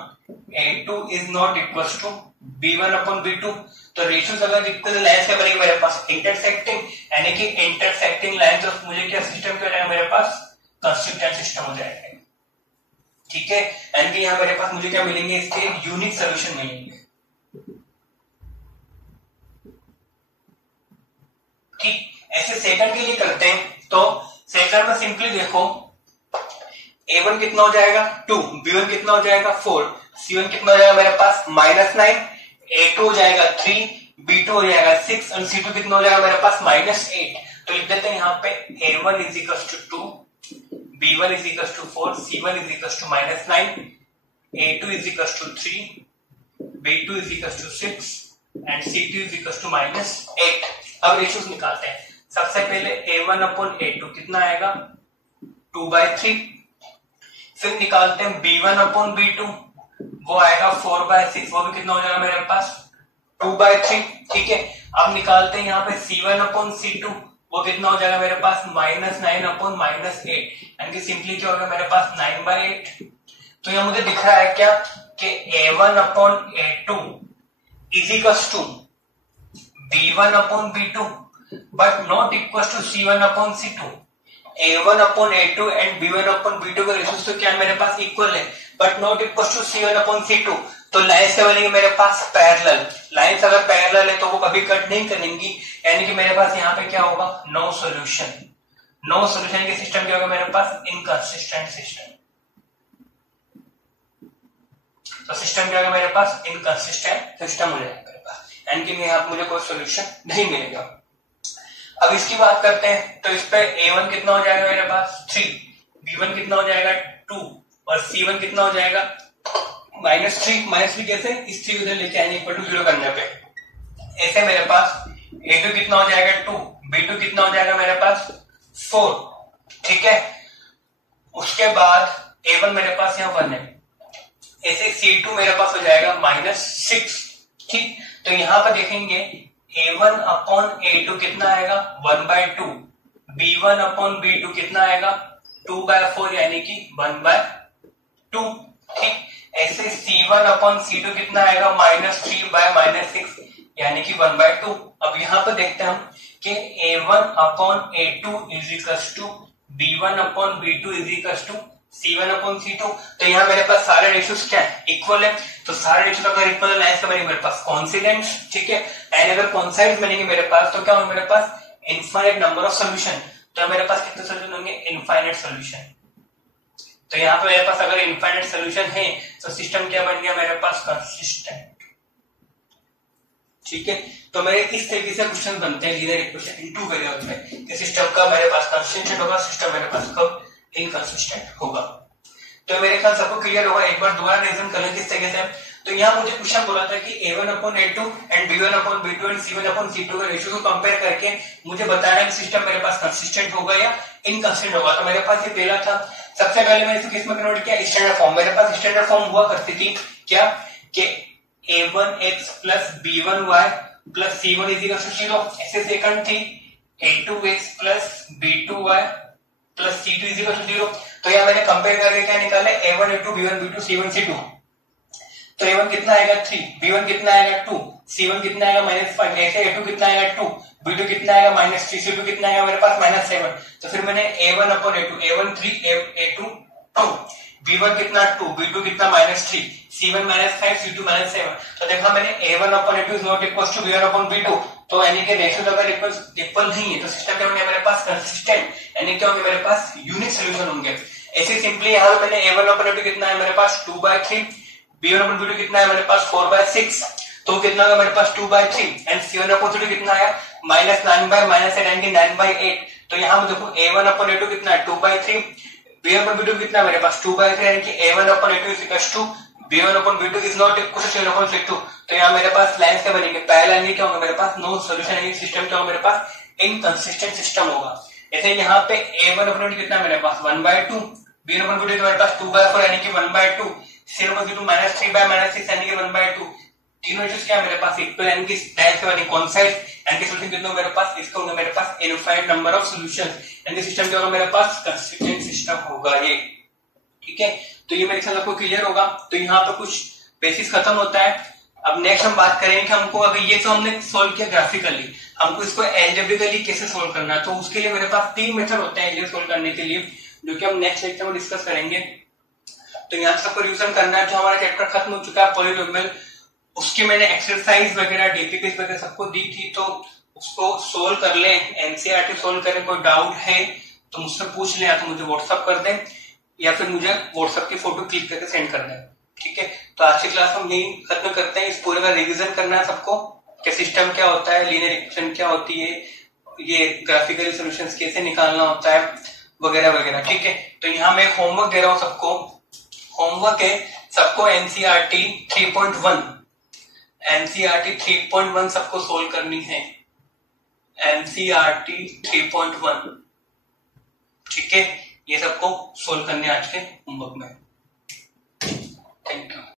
A2 is not equal to B1 upon B2। तो रेशियोज अगर इक्वल लाइन से बनेगी मेरे पास इंटरसेक्टिंग यानी कि इंटरसेक्टिंग लाइन, तो मुझे क्या सिस्टम क्या रहेगा मेरे पास कंसिस्टेंट सिस्टम हो जाएगा। ठीक है, यानी कि यहाँ मेरे पास मुझे क्या मिलेंगे, इसके यूनिक सोल्यूशन मिलेंगे। ठीक, ऐसे सेकंड के लिए करते हैं। तो सेकंड में सिंपली देखो, A1 कितना हो जाएगा 2, B1 कितना हो जाएगा 4, C1 कितना हो जाएगा मेरे पास -9, A2 हो जाएगा 3, B2 हो जाएगा 6 और C2 कितना हो जाएगा मेरे पास -8। तो लिख देते हैं यहाँ पे A1 = 2, B1 = 4, C1 = -9, A2 = 3, B2 = 6 and C2 = -8। अब रेशियोज निकालते हैं। सबसे पहले A1/A2 कितना आएगा 2/3, फिर निकालते हैं B1/B2, वो आएगा 4/6, वो भी कितना हो जाएगा मेरे पास 2/3। ठीक है, अब निकालते हैं यहाँ पे C1/C2, वो कितना हो जाएगा मेरे पास -9/-8, यानी कि सिंपली क्या होगा मेरे पास 9/8। तो यहाँ मुझे दिख रहा है क्या कि A1/A2 = B1/B2 but not equal to C1/C2। A1/A2 and B1/B2 का रेशियो तो क्या मेरे पास इक्वल है, but not equal to C1/C2। तो लाइन से बनेंगे मेरे पास पैरेलल। लाइन अगर पैरेलल है तो वो कभी कट नहीं करेंगी, यानी कि मेरे पास यहाँ पे क्या होगा नो सॉल्यूशन। नो सॉल्यूशन के सिस्टम क्या होगा मेरे पास इनकंसिस्टेंट सिस्टम। तो सिस्टम क्या होगा मेरे पास इनकंसिस्टेंट सिस्टम हो जाएगा मेरे पास, यानी कि यहाँ मुझे कोई सॉल्यूशन नहीं मिलेगा। अब इसकी बात करते हैं, तो इस पे A1 कितना हो जाएगा मेरे पास 3, B1 कितना हो जाएगा 2 और C1 कितना हो जाएगा -3 कैसे, इस 3 उधर लेके आएंगे इक्वल टू 0 करने पे। ऐसे मेरे पास A2 कितना हो जाएगा 2, B2 कितना हो जाएगा मेरे पास 4। ठीक है, उसके बाद A1 मेरे पास यहाँ 1 है, ऐसे C2 मेरे पास हो जाएगा -6। ठीक, तो यहाँ पर देखेंगे A1/A2 कितना आएगा 1/2, B1/B2 कितना आएगा 2/4 यानी कि 1/2। ठीक, ऐसे C1/C2 कितना आएगा -3/-6 यानी कि 1/2। अब यहाँ पर देखते हैं हम कि A1/A2 = B1/B2 = C1/C2। तो यहाँ मेरे पास सारे रेशियोज क्या है इक्वल है। तो सारे रेशियो अगर इक्वल है लाइन बनेंगे मेरे पास कॉन्सिडेंट्स। ठीक है, एंड अगर कॉन्साइड बनेंगे मेरे पास तो क्या होगा मेरे पास इनफाइनाइट नंबर ऑफ सॉल्यूशन। तो मेरे पास कितने सॉल्यूशन होंगे इनफाइनाइट सॉल्यूशन। तो यहाँ पे मेरे पास अगर इनफाइनाइट सॉल्यूशन है तो सिस्टम क्या बन गया मेरे पास कंसिस्टेंट। ठीक है, तो मेरे इस तरीके से क्वेश्चन बनते हैं linear equation in two variable में कि सिस्टम का मेरे पास कंसिस्टेंट होगा, सिस्टम मेरे पास कब इनकंसिस्टेंट होगा। तो मेरे ख्याल सबको क्लियर होगा। एक बार दोबारा रिवीजन कर लें किस तरीके से। तो यहाँ मुझे क्वेश्चन बोला था कि A1/A2 and B1/B2 and C1/C2 का रेशियो को कंपेयर करके मुझे बताना है कि सिस्टम मेरे पास कंसिस्टेंट होगा या इनकंसिस्टेंट होगा। तो मेरे पास ये पहला था। सबसे पहले मैंने इसे किस में कन्वर्ट किया स्टैंडर्ड फॉर्म। मेरे पास स्टैंडर्ड फॉर्म हुआ करती थी क्या कि A1x + B1y + C1 = 0। ऐसे सेकंड थी A2x + B2y + C2 = 0। तो यहाँ मैंने कंपेयर करके क्या निकाला A1 A2 B1 B2 C1 C2। तो A1 कितना आएगा 3, B1 कितना आएगा 2, C1 कितना आएगा -5, ऐसे A2 कितना आएगा 2, B2 कितना आएगा -3, C2 कितना आएगा मेरे पास -7। तो फिर मैंने A1/A2 A1 3 A2 2, B1 कितना 2, B2 कितना -3, C1 -5, C2 -7। तो देखा मैंने A1/A2 ≠ B1/B2। तो यानी कि रेशियो अगर इक्वल नहीं है तो सिस्टम क्या होंगे मेरे पास कंसिस्टेंट, यानी क्या होंगे मेरे पास यूनिक सॉल्यूशन होंगे। ऐसे सिंपली यहाँ पे मैंने A1/A2 कितना है मेरे पास 2/3, B1/B2 कितना है मेरे पास 4/6। तो कितना होगा मेरे पास 2/3 एंड C1/C2 कितना आया -9/-8 यानी कि 9/8। तो यहाँ पे देखो A1/A2 कितना है 2/3, B1/B2 कितना है मेरे पास 2/3 यानी कि A1/A2 = B1/B2 is not equal to C1/C2। तो यहाँ मेरे पास लाइन से बनेंगे पैरेलल, क्या होगा मेरे पास नो सॉल्यूशन, यानी सिस्टम क्या होगा मेरे पास इनकंसिस्टेंट सिस्टम होगा। ऐसे यहाँ पे A1/A2 कितना है मेरे पास 1/2, B1/B2 मेरे पास 2/4 यानी कि 1/2, C1/C2 -3/-6 यानी कि 1/2। तीनों रेशियोज क्या है मेरे पास इक्वल, यानी कि लाइन से बनेंगे कॉन्साइड, यानी कि सॉल्यूशन कितना मेरे पास इसका होगा मेरे पास इनफाइनाइट नंबर ऑफ सॉल्यूशन, यानी सिस्टम क्या होगा मेरे पास कंसिस्टेंट सिस्टम होगा ये। ठीक है, तो ये मेरे ख्याल आपको क्लियर होगा। तो यहाँ पे कुछ बेसिस खत्म होता है। अब नेक्स्ट हम बात करेंगे कि हमको अगर ये तो हमने सोल्व किया ग्राफिकली, हमको इसको एल्जेब्रिकली कैसे सोल्व करना है। तो उसके लिए मेरे पास 3 मेथड होते हैं ये सोल्व करने के लिए, जो कि हम नेक्स्ट लेक्चर में डिस्कस करेंगे। तो यहाँ सबको रिविजन करना है। जो हमारा चैप्टर खत्म हो चुका है पॉलिनोमियल, उसकी मैंने एक्सरसाइज वगैरह डीपीपीस वगैरह सबको दी थी, तो उसको सोल्व कर ले, एनसीईआरटी सोल्व करें। कोई डाउट है तो मुझसे पूछ ले, या तो मुझे व्हाट्सअप कर दें या फिर मुझे व्हाट्सएप की फोटो क्लिक करके सेंड कर दें। ठीक है, तो आज की क्लास हम यही खत्म करते हैं। इस पूरे का रिवीजन करना है सबको कि सिस्टम क्या होता है, लीनियर इक्वेशन क्या होती है, ये ग्राफिकल सॉल्यूशंस कैसे निकालना होता है वगैरह वगैरह। ठीक है, तो यहाँ मैं एक होमवर्क दे रहा हूँ सबको। होमवर्क है सबको एनसीईआरटी 3.1 सबको सोल्व करनी है। एनसीईआरटी 3.1, ठीक है, ये सबको सोल्व करने आज के होमवर्क में।